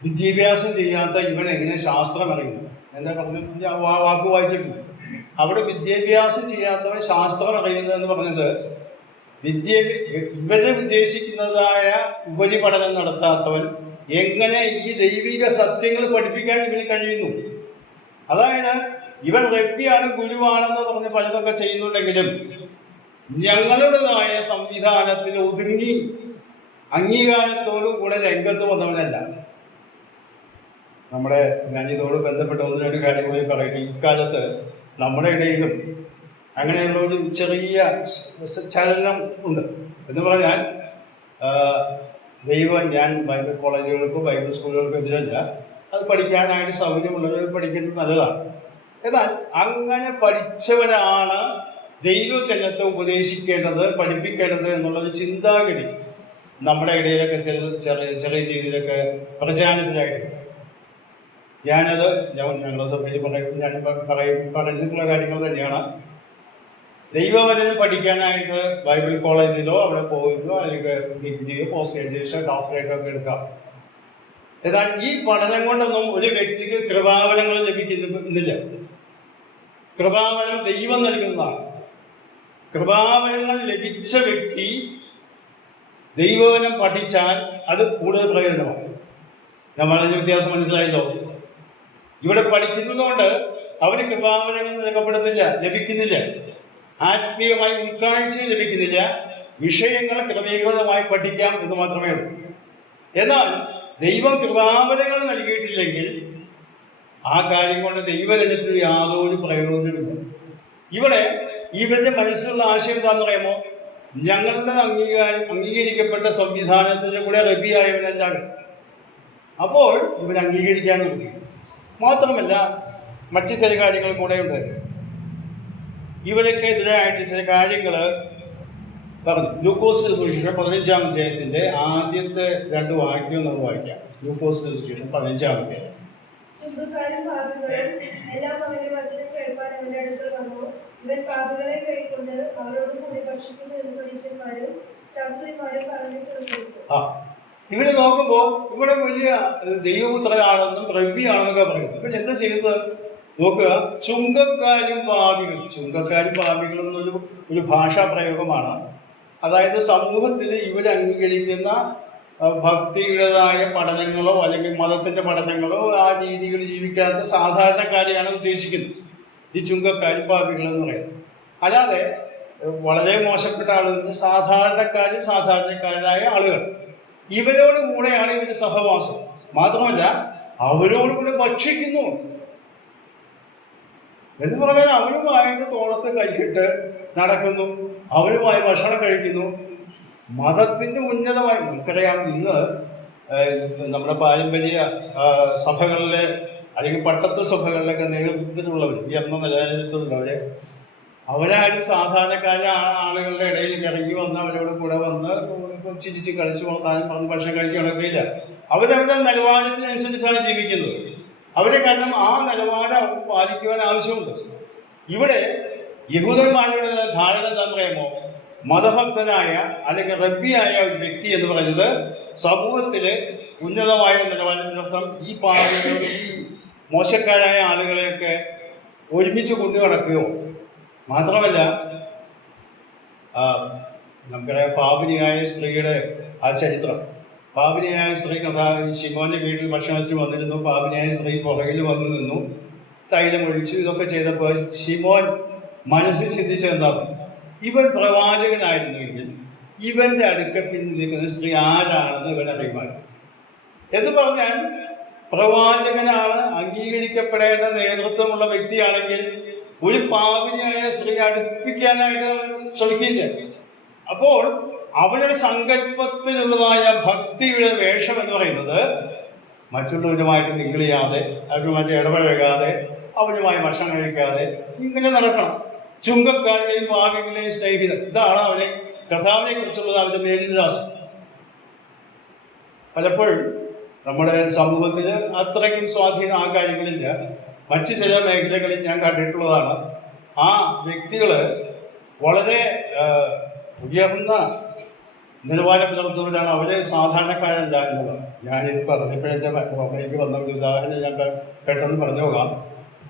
വിദ്യാഭ്യാസം ചെയ്യാത്ത ഇവൻ എങ്ങനെ ശാസ്ത്രം അറിയുന്നു എന്നെ പറഞ്ഞു. വാക്ക് വായിച്ചിട്ടുണ്ട്. അവിടെ വിദ്യാഭ്യാസം ചെയ്യാത്തവൻ ശാസ്ത്രം അറിയുന്നതെന്ന് പറഞ്ഞത് ഇവരെ ഉദ്ദേശിക്കുന്നതായ ഉപരിപഠനം നടത്താത്തവൻ എങ്ങനെ ഈ ദൈവിക സത്യങ്ങൾ പഠിപ്പിക്കാൻ ഇവന് കഴിയുന്നു. അതായത് ഇവൻ റബ്ബിയാണ്, ഗുരുവാണെന്ന് പറഞ്ഞ് പലതൊക്കെ ചെയ്യുന്നുണ്ടെങ്കിലും ഞങ്ങളുടേതായ സംവിധാനത്തിൽ ഒതുങ്ങി അംഗീകാരത്തോടു കൂടെ രംഗത്ത് വന്നവനല്ല. നമ്മുടെ ഞാനിതോട് ബന്ധപ്പെട്ട ഒന്ന് രണ്ട് കാര്യങ്ങൾ പറയട്ടെ. ഇക്കാലത്ത് നമ്മുടെ ഇടയിലും അങ്ങനെയുള്ള ഒരു ചെറിയ ചലനം ഉണ്ട്. എന്ന് പറഞ്ഞാൽ ഞാൻ ബൈബിൾ കോളേജുകൾക്കോ ബൈബിൾ സ്കൂളുകൾക്കോ എതിരല്ല. അത് പഠിക്കാനായിട്ട് സൗകര്യമുള്ളവർ പഠിക്കുന്നത് നല്ലതാണ്. എന്നാൽ അങ്ങനെ പഠിച്ചവരാണ് ദൈവജനത്തെ ഉപദേശിക്കേണ്ടത്, പഠിപ്പിക്കേണ്ടത് എന്നുള്ളൊരു ചിന്താഗതി നമ്മുടെ ഇടയിലൊക്കെ ചെറിയ രീതിയിലൊക്കെ പ്രചാരത്തിലായിട്ടുണ്ട്. ഞാനത് ഞങ്ങളുടെ സഭയിൽ പറഞ്ഞിട്ടുള്ള കാര്യങ്ങൾ തന്നെയാണ്. ദൈവവചനം പഠിക്കാനായിട്ട് ബൈബിൾ കോളേജിലോ അവിടെ പോയിട്ടോ അല്ലെങ്കിൽ ഡിഗ്രിയോ പോസ്റ്റ് ഗ്രാജുവേഷൻ ഡോക്ടറേറ്റോ ഒക്കെ എടുക്കാം. എന്നാൽ ഈ പഠനം കൊണ്ടൊന്നും ഒരു വ്യക്തിക്ക് കൃപാവരങ്ങൾ ലഭിക്കുന്നില്ല. കൃപാവരം ദൈവം നൽകുന്നതാണ്. കൃപാവരങ്ങൾ ലഭിച്ച വ്യക്തി ദൈവവചനം പഠിച്ചാൽ അത് കൂടുതൽ പ്രയോജനമാണ്. ഞാൻ പറഞ്ഞ വ്യത്യാസം മനസ്സിലായല്ലോ. ഇവിടെ പഠിക്കുന്നതുകൊണ്ട് അവന് കൃപാവരങ്ങൾ ലഭിക്കുന്നില്ല, ആത്മീയമായി ഉൾക്കാഴ്ച ലഭിക്കുന്നില്ല. വിഷയങ്ങൾ ക്രമീകൃതമായി പഠിക്കാം എന്ന് മാത്രമേ ഉള്ളൂ. എന്നാൽ ദൈവം കൃപാവരങ്ങൾ നൽകിയിട്ടില്ലെങ്കിൽ ആ കാര്യം കൊണ്ട് ദൈവജനത്തിന് യാതൊരു പ്രയോജനമില്ല. ഇവിടെ ഇവരുടെ മനസ്സിലുള്ള ആശയം എന്താണെന്ന് പറയുമോ? ഞങ്ങളുടെ അംഗീകരിക്കപ്പെട്ട സംവിധാനത്തിൻ്റെ കൂടെ റബ്ബിയായവനല്ലാതെ. അപ്പോൾ ഇവർ അംഗീകരിക്കാൻ നിർത്തി. മാത്രമല്ല മറ്റു ചില കാര്യങ്ങൾ കൂടെ ഉണ്ട്. ഇവരൊക്കെ എതിരായിട്ട് ചില കാര്യങ്ങൾ പറഞ്ഞു. ലൂക്കോസിന്റെ സുവിശേഷം 15-ാം അധ്യായത്തിന്റെ ആദ്യത്തെ 2 വാക്യം നമ്മൾ വായിക്കാം. ലൂക്കോസിന്റെ സുവിശേഷം 15-ാം അധ്യായം. ചുങ്കക്കാരും പാപികളും എല്ലാം അവന്റെ വചനം കേൾപ്പാൻ അവന്റെ അടുക്കൽ വന്നു. ഇവൻ പാപികളെ കൈക്കൊണ്ട് അവരോട് കൂടി ഭക്ഷിക്കുന്നു എന്ന് പരീശന്മാരും ശാസ്ത്രിമാരും പറഞ്ഞു തീർന്നു. ഇവരെ നോക്കുമ്പോ ഇവിടെ വലിയ ദൈവപുത്രനാണെന്നും റബ്ബിയാണെന്നൊക്കെ പറയുന്നു. ഇപ്പൊ എന്താ ചെയ്യുന്നത് നോക്കുക. ചുങ്കക്കാരും പാപികളും എന്നൊരു ഭാഷാ പ്രയോഗമാണ്. അതായത് സമൂഹത്തിൽ ഇവർ അംഗീകരിക്കുന്ന ഭക്തിയുടേതായ പഠനങ്ങളോ അല്ലെങ്കിൽ മതത്തിന്റെ പഠനങ്ങളോ ആ രീതികൾ ജീവിക്കാത്ത സാധാരണക്കാരെയാണ് ഉദ്ദേശിക്കുന്നത് ഈ ചുങ്കക്കാരും പാപികൾ എന്ന് പറയുന്നത്. അല്ലാതെ വളരെ മോശപ്പെട്ട ആളുകൾ സാധാരണക്കാരായ ആളുകൾ. ഇവരോട് കൂടെയാണ് ഇവരുടെ സഹവാസം. മാത്രമല്ല അവരോട് കൂടെ ഭക്ഷിക്കുന്നു. എന്ന് പറഞ്ഞാൽ അവരുമായിട്ട് തോളത്ത് കൈയിട്ട് നടക്കുന്നു, അവരുമായി ഭക്ഷണം കഴിക്കുന്നു. മതത്തിന്റെ ഉന്നതമായി നമുക്കറിയാം, ഇന്ന് നമ്മുടെ പാരമ്പര്യ സഭകളിലെ അല്ലെങ്കിൽ പട്ടത്ത് സഭകളിലൊക്കെ നേതൃത്വത്തിലുള്ളവർ, ഉയർന്ന നിലയിലുള്ളവരെ, അവരാരും സാധാരണക്കാരായ ആളുകളുടെ ഇടയിലേക്ക് ഇറങ്ങി വന്ന് അവരോട് കൂടെ വന്ന് ചിരിച്ച് കളിച്ച് വർത്താനം പറഞ്ഞ് ഭക്ഷണം കഴിച്ച് നടക്കില്ല. അവരവരുടെ നിലവാരത്തിനനുസരിച്ചാണ് ജീവിക്കുന്നത്. അവരെ കാരണം ആ നിലവാരം അവർക്ക് പാലിക്കുവാൻ ആവശ്യമുണ്ട്. ഇവിടെ യഹൂദന്മാരുടെ ധാരണ എന്താണെന്ന് പറയുമോ? മതഭക്തനായ അല്ലെങ്കിൽ റബ്ബിയായ ഒരു വ്യക്തി എന്ന് പറയുന്നത് സമൂഹത്തിലെ ഉന്നതമായ നിലവാരത്തിനർത്ഥം ഈ പാവങ്ങൾ, ഈ മോശക്കാരായ ആളുകളെയൊക്കെ ഒരുമിച്ച് കൊണ്ടു നടക്കുകയോ, മാത്രമല്ല നമുക്കറിയാം പാപിനിയായ സ്ത്രീയുടെ ആ ചരിത്രം. പാപിനിയായ സ്ത്രീ ശിമോന്റെ വീട്ടിൽ ഭക്ഷണത്തിൽ വന്നിരുന്നു. പാപിനിയായ സ്ത്രീ പുറകിൽ വന്നു നിന്നു, തൈലം ഒഴിച്ചു. ഇതൊക്കെ ചെയ്തപ്പോൾ ശിമോൻ മനസ്സിൽ ചിന്തിച്ചത് എന്താണ്? ഇവൻ പ്രവാചകനായിരുന്നുവെങ്കിൽ ഇവന്റെ അടുക്കൽ നിൽക്കുന്ന സ്ത്രീ ആരാണെന്ന് ഇവൻ അറിയുമായിരുന്നു. എന്ന് പറഞ്ഞാൽ പ്രവാചകനാണ്, അംഗീകരിക്കപ്പെടേണ്ട നേതൃത്വമുള്ള വ്യക്തിയാണെങ്കിൽ ഒരു പാപിനിയായ സ്ത്രീ അടുപ്പിക്കാനായിട്ട് ശ്രമിക്കില്ല. അപ്പോൾ അവരുടെ സങ്കല്പത്തിലുള്ളതായ ഭക്തിയുടെ വേഷം എന്ന് പറയുന്നത് മറ്റുള്ളവരുമായിട്ട് മിങ്കിൾ ചെയ്യാതെ, അവരുമായിട്ട് ഇടപഴകാതെ, അവരുമായി ഭക്ഷണം കഴിക്കാതെ ഇങ്ങനെ നടക്കണം. ചുങ്കക്കാരുടെയും പാപികളുടെയും സ്നേഹിതർ, ഇതാണ് അവരെ കഥാവിനെ കുറിച്ചുള്ളത് അവരുടെ മേൽവിലാസം. പലപ്പോഴും നമ്മുടെ സമൂഹത്തിന് അത്രയ്ക്കും സ്വാധീനം ആ കാര്യങ്ങളില്ല. മറ്റു ചില മേഖലകളിൽ ഞാൻ കണ്ടിട്ടുള്ളതാണ്. ആ വ്യക്തികള് വളരെ ഉയർന്ന നിലവാരം പുലർത്തുന്നവരാണ്. അവര് സാധാരണക്കാരല്ല എന്നുള്ളത് ഞാനിത് പറഞ്ഞപ്പോഴത്തെ എനിക്ക് വന്ന ഒരു ഉദാഹരണം ഞാൻ പെട്ടെന്ന് പറഞ്ഞു പോകാം.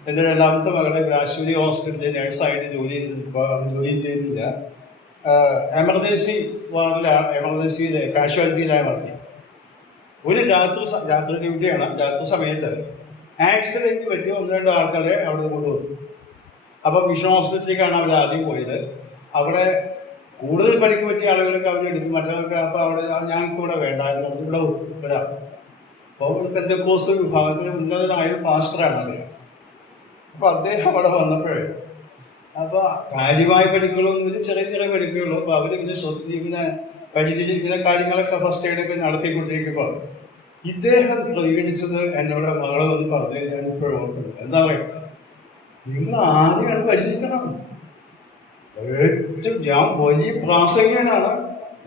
എൻ്റെ രണ്ടാമത്തെ മകളെ ആശുപത്രി ഹോസ്പിറ്റലിൽ നേഴ്സായിട്ട് ജോലി ചെയ്യുന്നില്ല. എമർജൻസി വാർഡിലാണ്, എമർജൻസിയിലെ കാഷ്വാലിറ്റിയിലാണ് വർക്ക്. ഒരു രാത്രി ഡ്യൂട്ടിയാണ്. രാത്രി സമയത്ത് ആക്സിഡന്റ് പറ്റി 1-2 ആൾക്കാരെ അവിടെ കൊണ്ടുവന്നു. അപ്പം മിഷൻ ഹോസ്പിറ്റലിലേക്കാണ് അവർ ആദ്യം പോയത്. അവിടെ കൂടുതൽ പരിക്ക് പറ്റിയ ആളുകൾക്ക് അവരെടുക്കും, മറ്റവർക്ക്. അപ്പോൾ അവിടെ ഞങ്ങൾക്ക് ഇവിടെ വേണ്ടായിരുന്നു, ഇവിടെ വരാം. അപ്പോൾ പെന്തക്കോസ്ത് വിഭാഗത്തിന് ഉന്നതനായ പാസ്റ്ററാണ് അദ്ദേഹം. അപ്പോൾ അദ്ദേഹം അവിടെ വന്നപ്പോഴേ അപ്പോൾ കാര്യമായ പരിക്കുകളൊന്നും, ചെറിയ ചെറിയ പരിക്കുകളോ. അപ്പോൾ അവരിങ്ങനെ ഇങ്ങനെ പരിചരിക്കുന്ന കാര്യങ്ങളൊക്കെ ഫസ്റ്റ് എയ്ഡൊക്കെ നടത്തിക്കൊണ്ടിരിക്കുമ്പോൾ ഇദ്ദേഹം പ്രതികരിച്ചത് എന്നോട് മകളെ വന്ന് പറഞ്ഞ് ഞാൻ ഇപ്പോഴും ഓർക്കുന്നത്. എന്താ പറയുക, നിങ്ങൾ ആരെയാണ് പരിചരിക്കണം? ഏറ്റവും ഞാൻ വലിയ പ്രാസംഗികനാണ്,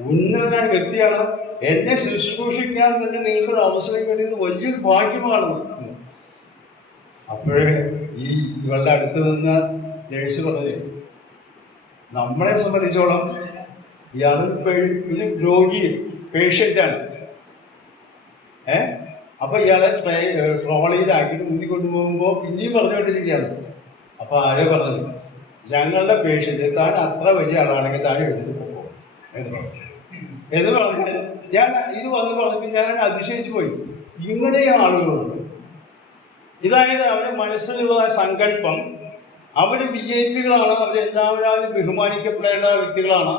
ഉന്നതനായ വ്യക്തിയാണ്, എന്നെ ശുശ്രൂഷിക്കാൻ തന്നെ നിങ്ങൾക്കൊരു അവസരം കിട്ടിയത് വലിയൊരു ഭാഗ്യമാണ്. അപ്പോഴേ ഈ ഇവളുടെ അടുത്ത് നിന്ന് നേഴ്സ് പറഞ്ഞത്, നമ്മളെ സംബന്ധിച്ചോളം ഇയാൾ ഒരു രോഗി, പേഷ്യൻ്റാണ്. അപ്പൊ ഇയാളെ ട്രോളിയിലാക്കിയിട്ട് മുന്നിക്കൊണ്ടുപോകുമ്പോൾ പിന്നെയും പറഞ്ഞുകൊണ്ടിരിക്കുകയാണ്. അപ്പൊ ആരോ പറഞ്ഞു, ഞങ്ങളുടെ പേഷ്യന്റ് താൻ അത്ര വലിയ ആളാണെങ്കിൽ താൻ എടുത്തിട്ട് പോകും എന്ന് പറഞ്ഞ് ഞാൻ ഇത് വന്ന് പറഞ്ഞപ്പോൾ ഞാൻ അതിശയിച്ചു പോയി. ഇങ്ങനെ ആളുകളുണ്ട്. ഇതായത് അവരുടെ മനസ്സിലുള്ള സങ്കല്പം, അവർ VIP-കളാണ്, അവരെല്ലാവരും ബഹുമാനിക്കപ്പെടേണ്ട വ്യക്തികളാണ്.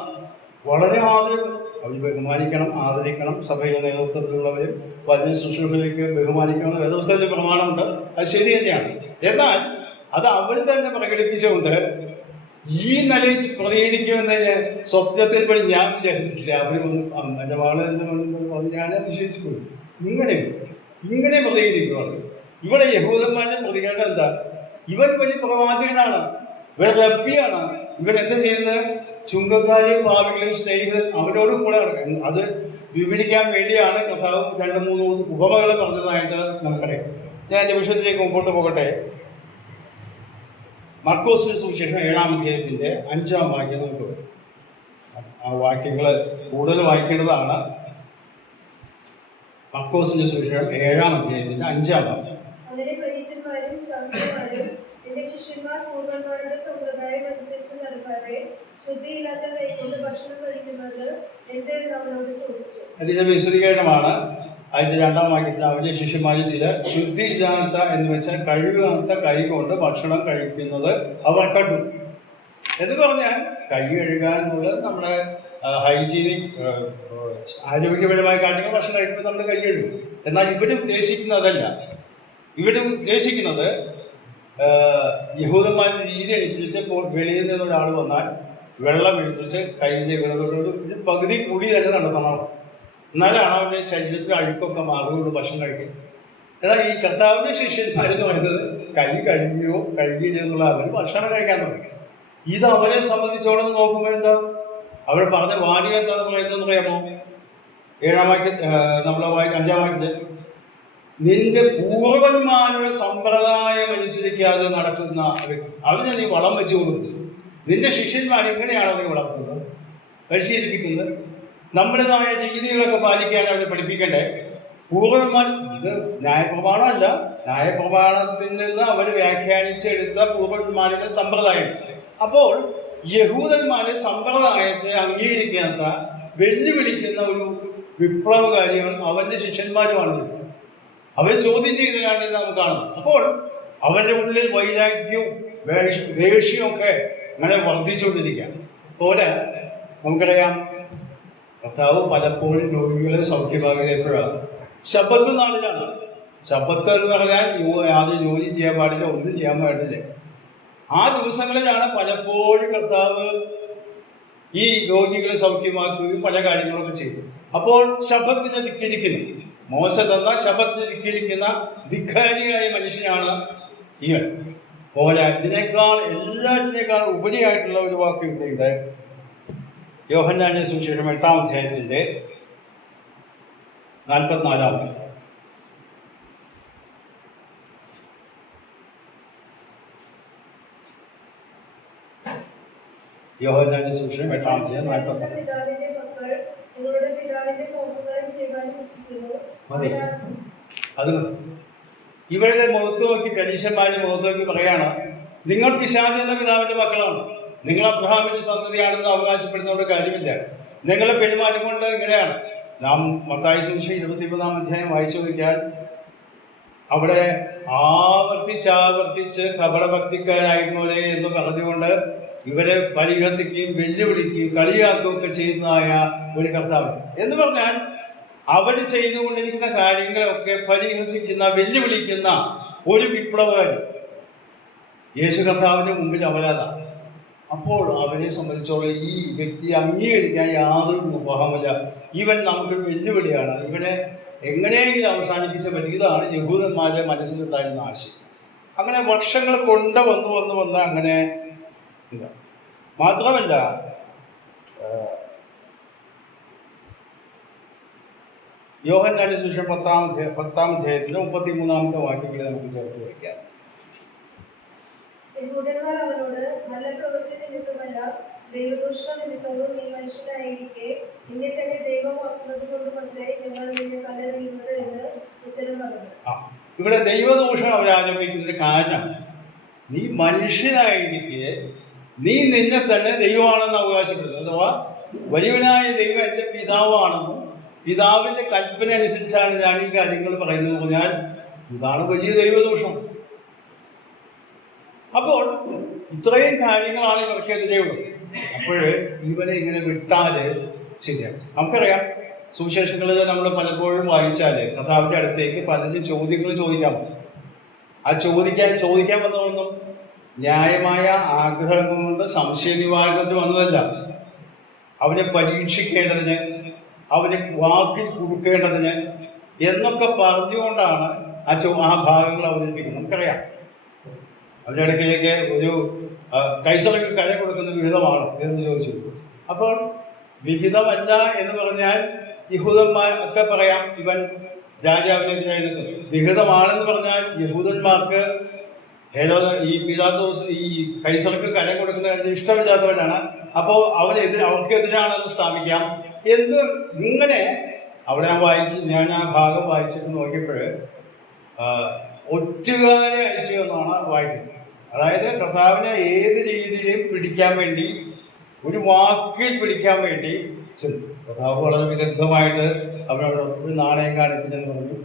വളരെ ആദരവ്, അവർ ബഹുമാനിക്കണം, ആദരിക്കണം. സഭയുടെ നേതൃത്വത്തിലുള്ളവരും വചന ശുശ്രൂഷയിലേക്ക് ബഹുമാനിക്കണമെന്ന് വേദപുസ്തകത്തിൽ പ്രമാണമുണ്ട്. അത് ശരി തന്നെയാണ്. എന്നാൽ അത് അവർ തന്നെ പ്രകടിപ്പിച്ചുകൊണ്ട് ഈ നിലയിൽ പ്രതികരിക്കുമെന്ന് സ്വപ്നത്തിൽ പോയി ഞാൻ വിചാരിച്ചിട്ടില്ല. അവർ വന്ന് എൻ്റെ മകളെ പറഞ്ഞ് ഞാൻ അതിശയിച്ചു പോയി. ഇങ്ങനെ പ്രതികരിക്കുകയാണ്. ഇവിടെ യഹൂദന്മാരുടെ പ്രതികരണം എന്താ? ഇവൻ വലിയ പ്രവാചകനാണ്, ഇവൻ റബ്ബിയാണ്. ഇവൻ എന്താ ചെയ്യുന്നത്? ചുങ്കക്കാരെയും പാപികളെയും സ്നേഹിതൻ അവരോട് കൂടെ നടക്കുന്നത്. അത് വിവരിക്കാൻ വേണ്ടിയാണ് കർത്താവ് 2-3 ഉപമകൾ പറഞ്ഞതായിട്ട് നമുക്കറിയാം. ഞാൻ എൻ്റെ വിഷയത്തിലേക്ക് മുമ്പോട്ട് പോകട്ടെ. മർക്കോസിന്റെ സുവിശേഷം 7-ാം അധ്യായത്തിന്റെ 5-ാം വാക്യം നമുക്ക് ആ വാക്യങ്ങൾ കൂടുതൽ വായിക്കേണ്ടതാണ്. മർക്കോസിന്റെ സുവിശേഷം 7-ാം അധ്യായത്തിന്റെ 5-ാം വാക്യം. അങ്ങനെ പരീശന്മാരും ശാസ്ത്രിമാരും എന്റെ ശിഷ്യന്മാർ പൂർവന്മാരുടെ സമ്പ്രദായം അനുസരിച്ച് നടക്കാതെ ശുദ്ധിയില്ലാത്ത കൈകൊണ്ട് ഭക്ഷണം കഴിക്കുന്നത് എന്തെന്ന് അവനോട് ചോദിച്ചു. അതിന്റെ വിശദീകരണമാണ് അതിന്റെ 2-ാം വാക്യത്തിൽ. അവന്റെ ശിഷ്യന്മാരിൽ ചിലർ ശുദ്ധിയില്ലാത്ത എന്ന് വെച്ചാൽ കഴുകാത്ത കൈ കൊണ്ട് ഭക്ഷണം കഴിക്കുന്നത് അവർ കണ്ടു. എന്ന് പറഞ്ഞാൽ കൈ കഴുകുക എന്നുള്ളത് നമ്മുടെ ഹൈജീനിക് ആരോഗ്യപരമായ കാര്യങ്ങൾ ഭക്ഷണം കഴിക്കുമ്പോൾ നമ്മൾ കൈ കഴുകും. എന്നാൽ ഇവര് ഉദ്ദേശിക്കുന്നതല്ല. ഇവര് ഉദ്ദേശിക്കുന്നത് യഹൂദന്മാരുടെ രീതി അനുസരിച്ച് വെളിയിൽ നിന്ന് ഒരാൾ വന്നാൽ വെള്ളം ഒഴിപ്പിച്ച് കയ്യിൽ ഒരു പകുതി കൂടി തന്നെ നടത്തണം. എന്നാലാണ് അവരുടെ ശരീരത്തിൽ അഴുക്കൊക്കെ മാറുകയുള്ളൂ ഭക്ഷണം കഴിക്കും. എന്നാൽ ഈ കർത്താവിന്റെ ശിഷ്യന്മാരെന്ന് പറയുന്നത് കൈ കഴുകിയോ കഴുകിയില്ല എന്നുള്ള അവർ ഭക്ഷണം കഴിക്കാൻ തുടങ്ങി. ഇത് അവരെ സംബന്ധിച്ചോളം നോക്കുമ്പോൾ എന്താ അവർ പറഞ്ഞ വാചകം എന്താന്ന് പറയുന്നതെന്ന് പറയാമോ? 7-ാം വാക്യം നമ്മളെ 5-ാം വാക്യത്തിൽ, നിന്റെ പൂർവന്മാരുടെ സമ്പ്രദായം അനുസരിക്കാതെ നടക്കുന്ന വ്യക്തി, അതിന് നീ വളം വെച്ചു കൊടുക്കുന്നു. നിന്റെ ശിഷ്യന്മാർ എങ്ങനെയാണോ നീ വളർത്തുന്നത്, പരിശീലിപ്പിക്കുന്നത്? നമ്മുടേതായ രീതികളൊക്കെ പാലിക്കാൻ അവരെ പഠിപ്പിക്കണ്ടേ? പൂർവന്മാർ, ഇത് ന്യായപ്രമാണമല്ല, ന്യായപ്രമാണത്തിൽ നിന്ന് അവർ വ്യാഖ്യാനിച്ചെടുത്ത പൂർവന്മാരുടെ സമ്പ്രദായം. അപ്പോൾ യഹൂദന്മാരുടെ സമ്പ്രദായത്തെ അംഗീകരിക്കാത്ത വെല്ലുവിളിക്കുന്ന ഒരു വിപ്ലവകാരികൾ അവന്റെ ശിഷ്യന്മാരുമാണ്. അവർ ചോദ്യം ചെയ്തതാണ് നമുക്ക് കാണുന്നത്. അപ്പോൾ അവരുടെ ഉള്ളിൽ വൈരാഗ്യവും ദേഷ്യവും ഒക്കെ അങ്ങനെ വർദ്ധിച്ചുകൊണ്ടിരിക്കുകയാണ്. പോലെ നമുക്കറിയാം, കർത്താവ് പലപ്പോഴും രോഗികളെ സൗഖ്യമാകിയത് എപ്പോഴാണ്? ശബ്ബത്ത് നാളിലാണ്. ശബ്ബത്ത് എന്ന് പറഞ്ഞാൽ യാതൊരു ജോലി ചെയ്യാൻ പാടില്ല, ഒന്നും ചെയ്യാൻ പാടില്ല. ആ ദിവസങ്ങളിലാണ് പലപ്പോഴും കർത്താവ് ഈ രോഗികളെ സൗഖ്യമാക്കുകയും പല കാര്യങ്ങളൊക്കെ ചെയ്തു. അപ്പോൾ ശബ്ബത്തിനെ ധിക്കരിക്കുന്നു, മോശ തന്ന ശബ്ബത്തിനെ ധിക്കരിക്കുന്ന ധിക്കാരിയായ മനുഷ്യനാണ് ഇവൻ. പോലെ ഇതിനേക്കാൾ എല്ലാറ്റിനേക്കാൾ ഉപരിയായിട്ടുള്ള ഒരു വാക്ക് ഇവിടെയുണ്ട്. യോഹന്നാന്റെ സുവിശേഷം 8-ാം അധ്യായത്തിന്റെ 44-ാം വാക്യം. യോഹന്നാന്റെ സുവിശേഷം 8-ാം അധ്യായം 44. മതി, അത് മതി. ഇവരുടെ മുഖത്ത് നോക്കി, പരീശന്മാരുടെ മുഖത്ത് നോക്കി പറയാണ്, നിങ്ങൾ പിശാച് എന്ന പിതാവിന്റെ മക്കളാണ്, നിങ്ങൾ അബ്രഹാമിന്റെ സന്തതിയാണെന്ന് അവകാശപ്പെടുന്നതുകൊണ്ട് കാര്യമില്ല. നിങ്ങളെ പെരുമാറ്റം കൊണ്ട് ഇങ്ങനെയാണ്. നാം മത്തായി സുവിശേഷം 23-ാം അധ്യായം വായിച്ചു നോക്കിയാൽ അവിടെ ആവർത്തിച്ചാവർത്തിച്ച് കപടഭക്തിക്കാരായിരുന്നവരെ എന്ന് പറഞ്ഞുകൊണ്ട് ഇവരെ പരിഹസിക്കുകയും വെല്ലുവിളിക്കുകയും കളിയാക്കുകയും ഒക്കെ ചെയ്യുന്നതായ ഒരു കർത്താവ്. എന്ന് പറഞ്ഞാൽ അവർ ചെയ്തുകൊണ്ടിരിക്കുന്ന കാര്യങ്ങളൊക്കെ പരിഹസിക്കുന്ന, വെല്ലുവിളിക്കുന്ന ഒരു വിപ്ലവകാരി യേശു കർത്താവിന്റെ മുമ്പിൽ അപരാധം. അപ്പോൾ അവരെ സംബന്ധിച്ചോളം ഈ വ്യക്തിയെ അംഗീകരിക്കാൻ യാതൊരു നിർവാഹമില്ല. ഇവൻ നമുക്കൊരു വെല്ലുവിളിയാണ്, ഇവനെ എങ്ങനെയെങ്കിലും അവസാനിപ്പിച്ച പറ്റും. ഇതാണ് യഹൂദന്മാരുടെ മനസ്സിലുണ്ടായിരുന്ന ആശയം. അങ്ങനെ വർഷങ്ങൾ കൊണ്ട് വന്ന് അങ്ങനെ ഇതാ. മാത്രമല്ല, യോഹന്നാന്റെ സുവിശേഷം 10-ാം അധ്യായത്തിലെ 33-ാമത്തെ വാക്യങ്ങളെ നമുക്ക് ചേർത്ത് വയ്ക്കാം. യഹൂദന്മാർ അവനോട്, നല്ല പ്രവൃത്തി നിമിത്തമല്ല ദൈവദൂഷണ നിമിത്തവും നീ മനുഷ്യനായിരിക്കെ നിന്നെ തന്നെ ദൈവം ഓർക്കുന്നത് കൊണ്ട് മാത്രമേ ഞങ്ങൾ നിന്നെ കല്ലെറിയുന്നത് എന്ന് ഉത്തരം പറഞ്ഞു. ഇവിടെ ദൈവദൂഷണം അവരാരംഭിക്കുന്നതിന് കാരണം, നീ മനുഷ്യനായിരിക്കെ നീ നിന്നെ തന്നെ ദൈവമാണെന്ന് അവകാശപ്പെടുന്നു. അഥവാ വലിയവനായ ദൈവം എൻ്റെ പിതാവാണെന്നും പിതാവിന്റെ കൽപ്പന അനുസരിച്ചാണ് ഞാൻ ഈ കാര്യങ്ങൾ പറയുന്നത് പറഞ്ഞാൽ ഇതാണ് വലിയ ദൈവദൂഷണം. അപ്പോൾ ഇത്രയും കാര്യങ്ങളാണ് ഇവർക്കെതിരെയുള്ളത്. അപ്പോൾ ഇവരെ ഇങ്ങനെ വിട്ടാല് ശരിയാണ്. നമുക്കറിയാം, സുവിശേഷങ്ങളിൽ നമ്മൾ പലപ്പോഴും വായിച്ചാല് കർത്താവിന്റെ അടുത്തേക്ക് പലരും ചോദ്യങ്ങൾ ചോദിക്കാൻ പോകും. ആ ചോദിക്കാൻ വന്നതൊന്നും ന്യായമായ ആഗ്രഹം കൊണ്ട് സംശയ നിവാരണത്തിന് വന്നതല്ല. അവനെ പരീക്ഷിക്കേണ്ടതിന്, അവന് വാക്കിൽ കൊടുക്കേണ്ടതിന് എന്നൊക്കെ പറഞ്ഞുകൊണ്ടാണ് ആ ഭാഗങ്ങൾ അവതരിപ്പിക്കുന്നത്. നമുക്കറിയാം, അവരുടെ അടുക്കിലേക്ക് ഒരു കൈസർക്ക് കര കൊടുക്കുന്ന വിഹിതമാണ് എന്ന് ചോദിച്ചു. അപ്പോൾ വിഹിതമല്ല എന്ന് പറഞ്ഞാൽ യഹൂദന്മാർക്ക് പറയാം ഇവൻ രാജാവിനെതിരായി നിൽക്കുന്നു. വിഹിതമാണെന്ന് പറഞ്ഞാൽ യഹൂദന്മാർക്ക് ഈ പിലാത്തോസ് ഈ കൈസർക്ക് കര കൊടുക്കുന്ന കാര്യം ഇഷ്ടമില്ലാത്തവനാണ്. അപ്പോൾ അവർക്കെതിരാണെന്ന് സ്ഥാപിക്കാം എന്ന് ഇങ്ങനെ അവിടെ ഞാൻ ആ ഭാഗം വായിച്ചിട്ട് നോക്കിയപ്പോൾ ഒറ്റുകാരെ അയച്ചു എന്നാണ് വായിക്കുന്നത്. അതായത് കർത്താവിനെ ഏത് രീതിയിലും പിടിക്കാൻ വേണ്ടി, ഒരു വാക്കിൽ പിടിക്കാൻ വേണ്ടി ചെന്നു. കർത്താവ് വളരെ വിദഗ്ധമായിട്ട് അവനവിടെ ഒരു നാണയം കാണിപ്പിച്ചെന്ന് പറഞ്ഞു.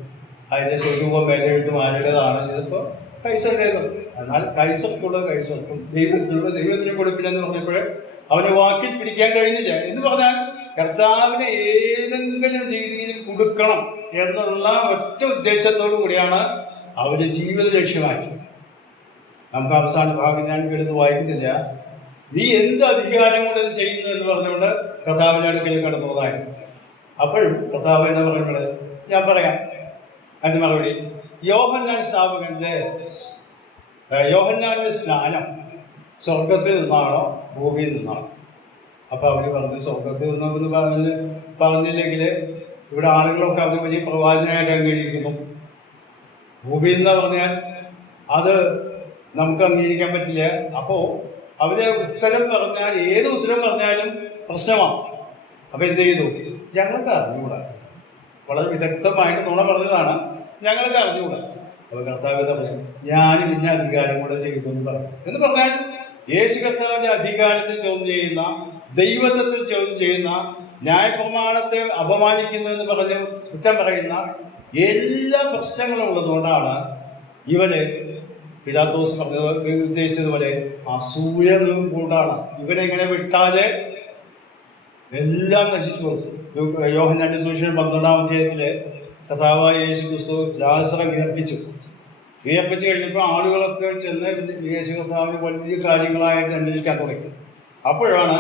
അതിന്റെ സ്വരൂപം വിലയെഴുത്തും ആരുടേതാണ്, ഇതിപ്പോൾ കൈസറുടേത്. എന്നാൽ കൈസർക്കുള്ളത് കൈസർക്കും, ദൈവത്തിന് കൊടുപ്പില്ലെന്ന് പറഞ്ഞപ്പോൾ അവനെ വാക്കിൽ പിടിക്കാൻ കഴിഞ്ഞില്ല. എന്ന് പറഞ്ഞാൽ കർത്താവിനെ ഏതെങ്കിലും രീതിയിൽ കൊടുക്കണം എന്നുള്ള ഒറ്റ ഉദ്ദേശത്തോടു കൂടിയാണ് അവരുടെ ജീവിത ലക്ഷ്യമാക്കി. നമുക്ക് അവസാന ഭാഗം ഞാൻ എടുത്ത് വായിക്കുന്നില്ല. നീ എന്ത് അധികാരം കൊണ്ട് ഇത് ചെയ്യുന്നു എന്ന് പറഞ്ഞുകൊണ്ട് കർത്താവിന്റെ അടുക്കലേക്ക് കടന്നതായിട്ട്. അപ്പോഴും കർത്താവ് എന്ന് പറയുന്നത് ഞാൻ പറയാം അതിന് മറുപടി, യോഹന്നാന്റെ സ്നാനം സ്വർഗത്തിൽ നിന്നാണോ ഭൂമിയിൽ നിന്നാണോ? അപ്പൊ അവര് പറഞ്ഞു സ്വർഗത്തിൽ നിന്നെന്ന് പറഞ്ഞില്ലെങ്കിൽ ഇവിടെ ആളുകളൊക്കെ അവര് വലിയ പ്രവാചകനായിട്ട് അംഗീകരിക്കുന്നു. ഭൂമിയിൽ നിന്ന് പറഞ്ഞാൽ അത് നമുക്ക് അംഗീകരിക്കാൻ പറ്റില്ല. അപ്പോ അവര് ഉത്തരം പറഞ്ഞാൽ ഏത് ഉത്തരം പറഞ്ഞാലും പ്രശ്നമാണ്. അപ്പൊ എന്ത് ചെയ്തു? ഞങ്ങൾക്ക് അറിഞ്ഞുകൂടാ. വളരെ വിദഗ്ധമായിട്ട് നുണ പറഞ്ഞതാണ്, ഞങ്ങൾക്ക് അറിഞ്ഞുകൂടാ. അപ്പൊ കർത്താവ് എന്താ പറയാ, ഞാനും ഇന്ന അധികാരം കൂടെ ചെയ്യുന്നു എന്ന് പറഞ്ഞു. എന്ന് പറഞ്ഞാൽ യേശു കർത്താവിന്റെ അധികാരത്തിൽ ചോദ്യം ചെയ്യുന്ന, ദൈവത്വത്തിൽ ചോദ്യം ചെയ്യുന്ന, ന്യായപ്രമാണത്തെ അപമാനിക്കുന്നു എന്ന് പറഞ്ഞ് കുറ്റം പറയുന്ന എല്ലാ പ്രശ്നങ്ങളും ഉള്ളതുകൊണ്ടാണ് ഇവര് പിലാത്തോസ് ഉദ്ദേശിച്ചതുപോലെ അസൂയ കൊണ്ടാണ് ഇവരെങ്ങനെ വിട്ടാല് എല്ലാം നശിച്ചു പോകും. യോഹന്നാന്റെ സുവിശേഷം 12-ാം അധ്യായത്തില് കർത്താവായ യേശു ക്രിസ്തു ലാസറെ വിയർപ്പിച്ചു കഴിഞ്ഞപ്പോൾ ആളുകളൊക്കെ ചെന്ന് യേശു കർത്താവിന് വലിയ കാര്യങ്ങളായിട്ട് അന്വേഷിക്കാൻ തുടങ്ങി. അപ്പോഴാണ്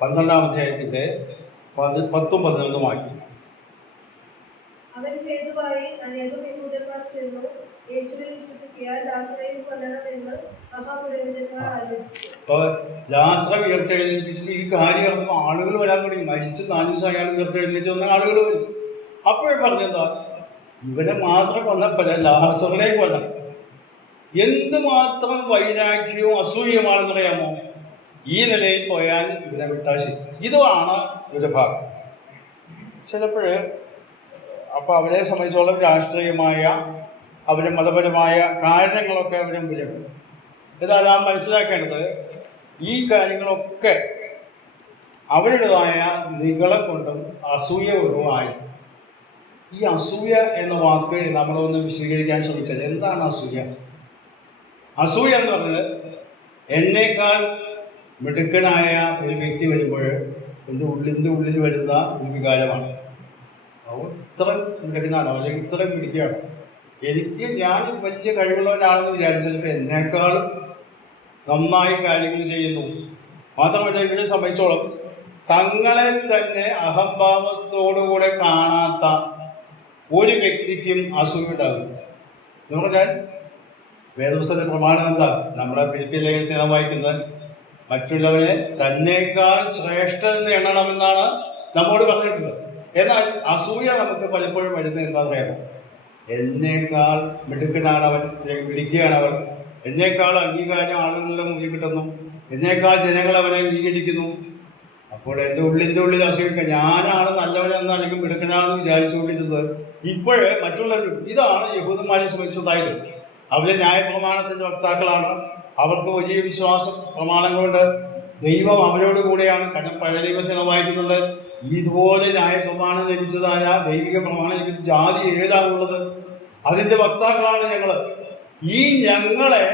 പന്ത്രണ്ടാം അധ്യായത്തിന്റെ 10-11 വാക്യം. അവൻ ഹേതുവായി അനേകം യഹൂദന്മാർ ചെന്നു യേശുവിൽ വിശ്വസിക്കാൻ ലാസറയെ കൊല്ലണമെന്ന് മഹാപുരോഹിതന്മാർ ആലോചിച്ചു. അപ്പൊ ലാസറെ ഉയർത്തെഴുന്നേൽപ്പിച്ചപ്പോൾ ഈ കാര്യം ആളുകൾ വരാൻ തുടങ്ങി. മരിച്ച് 4 ദിവസം അയാൾ ഉയർത്തെഴുന്നേറ്റ് വന്ന ആളുകൾ വരും. അപ്പോഴും പറഞ്ഞെന്താ, ഇവരെ മാത്രം കൊന്നപ്പല്ല, ലാസറിനെ കൊല്ലണം. എന്തുമാത്രം വൈരാഗ്യവും അസൂയമാണെന്നറിയാമോ? ഈ നിലയിൽ പോയാൽ ഇവരെ വിട്ടാശി. ഇതാണ് ഒരു ഭാഗം. ചിലപ്പോഴ് അപ്പൊ അവരെ സംബന്ധിച്ചോളം രാഷ്ട്രീയമായ അവരെ മതപരമായ കാരണങ്ങളൊക്കെ അവരെ മുമ്പിലുണ്ട്. എന്നാൽ നാം മനസ്സിലാക്കേണ്ടത് ഈ കാര്യങ്ങളൊക്കെ അവരുടേതായ നിഗളം കൊണ്ടും അസൂയ കൊണ്ടുമായി. ഈ അസൂയ എന്ന വാക്ക് നമ്മളൊന്ന് വിശദീകരിക്കാൻ ശ്രമിച്ചാൽ എന്താണ് അസൂയ? അസൂയ എന്ന് പറഞ്ഞത് എന്നേക്കാൾ മിടുക്കനായ ഒരു വ്യക്തി വരുമ്പോൾ എൻ്റെ ഉള്ളിൽ വരുന്ന ഒരു വികാരമാണ്. ഇത്ര മിടുക്കനാണോ അല്ലെങ്കിൽ ഇത്ര മിടുക്കിയാണോ, ഞാൻ വലിയ കഴിവുള്ളവനാണെന്ന് വിചാരിച്ചപ്പോൾ എന്നേക്കാൾ നന്നായി കാര്യങ്ങൾ ചെയ്യുന്നു. മാത്രമല്ല ഇവരെ സംബന്ധിച്ചോളം തങ്ങളെ തന്നെ അഹംഭാവത്തോടുകൂടെ കാണാത്ത ഒരു വ്യക്തിക്കും അസൂയ ഉണ്ടാകും. എന്ന് പറഞ്ഞാൽ വേദപുസ്തകത്തിന്റെ പ്രമാണം എന്താ? നമ്മുടെ ഫിലിപ്പിയ ലേഖനത്തിൽ നാം വായിക്കുന്നത് മറ്റുള്ളവരെ തന്നേക്കാൾ ശ്രേഷ്ഠനെന്ന് എണ്ണണമെന്നാണ് നമ്മോട് പറഞ്ഞിട്ടുള്ളത്. എന്നാൽ അസൂയ നമുക്ക് പലപ്പോഴും വരുന്നത് എന്താ പറയാമോ? എന്നേക്കാൾ മിടുക്കനാണവൻ, മിടുക്കിയാണവൻ, എന്നേക്കാൾ അംഗീകാരം ആളുകളുടെ മുന്നിൽ കിട്ടുന്നു, എന്നേക്കാൾ ജനങ്ങൾ അവനെ അംഗീകരിക്കുന്നു. അപ്പോൾ എൻ്റെ ഉള്ളിൽ അസൂയൊക്കെ ഞാനാണ് നല്ലവനെന്ന് അല്ലെങ്കിൽ മിടുക്കനാണെന്ന് വിചാരിച്ചുകൊണ്ടിരുന്നത് ഇപ്പോഴേ മറ്റുള്ളവർ. ഇതാണ് യഹൂദന്മാരെ സംബന്ധിച്ചുണ്ടായത്. അവരെ ന്യായപ്രമാണത്തിന്റെ വക്താക്കളാണ്. അവർക്ക് വലിയ വിശ്വാസം പ്രമാണങ്ങളുണ്ട്. ദൈവം അവരോട് കൂടെയാണ്. കാരണം പഴയ ദൈവസേന വായിക്കുന്നുണ്ട്, ഇതുപോലെ ന്യായപ്രമാണം ലഭിച്ചതായ ദൈവിക പ്രമാണം ലഭിച്ച ജാതി ഏതാണുള്ളത്? അതിന്റെ വക്താക്കളാണ് ഞങ്ങള്. ഈ ഞങ്ങളെ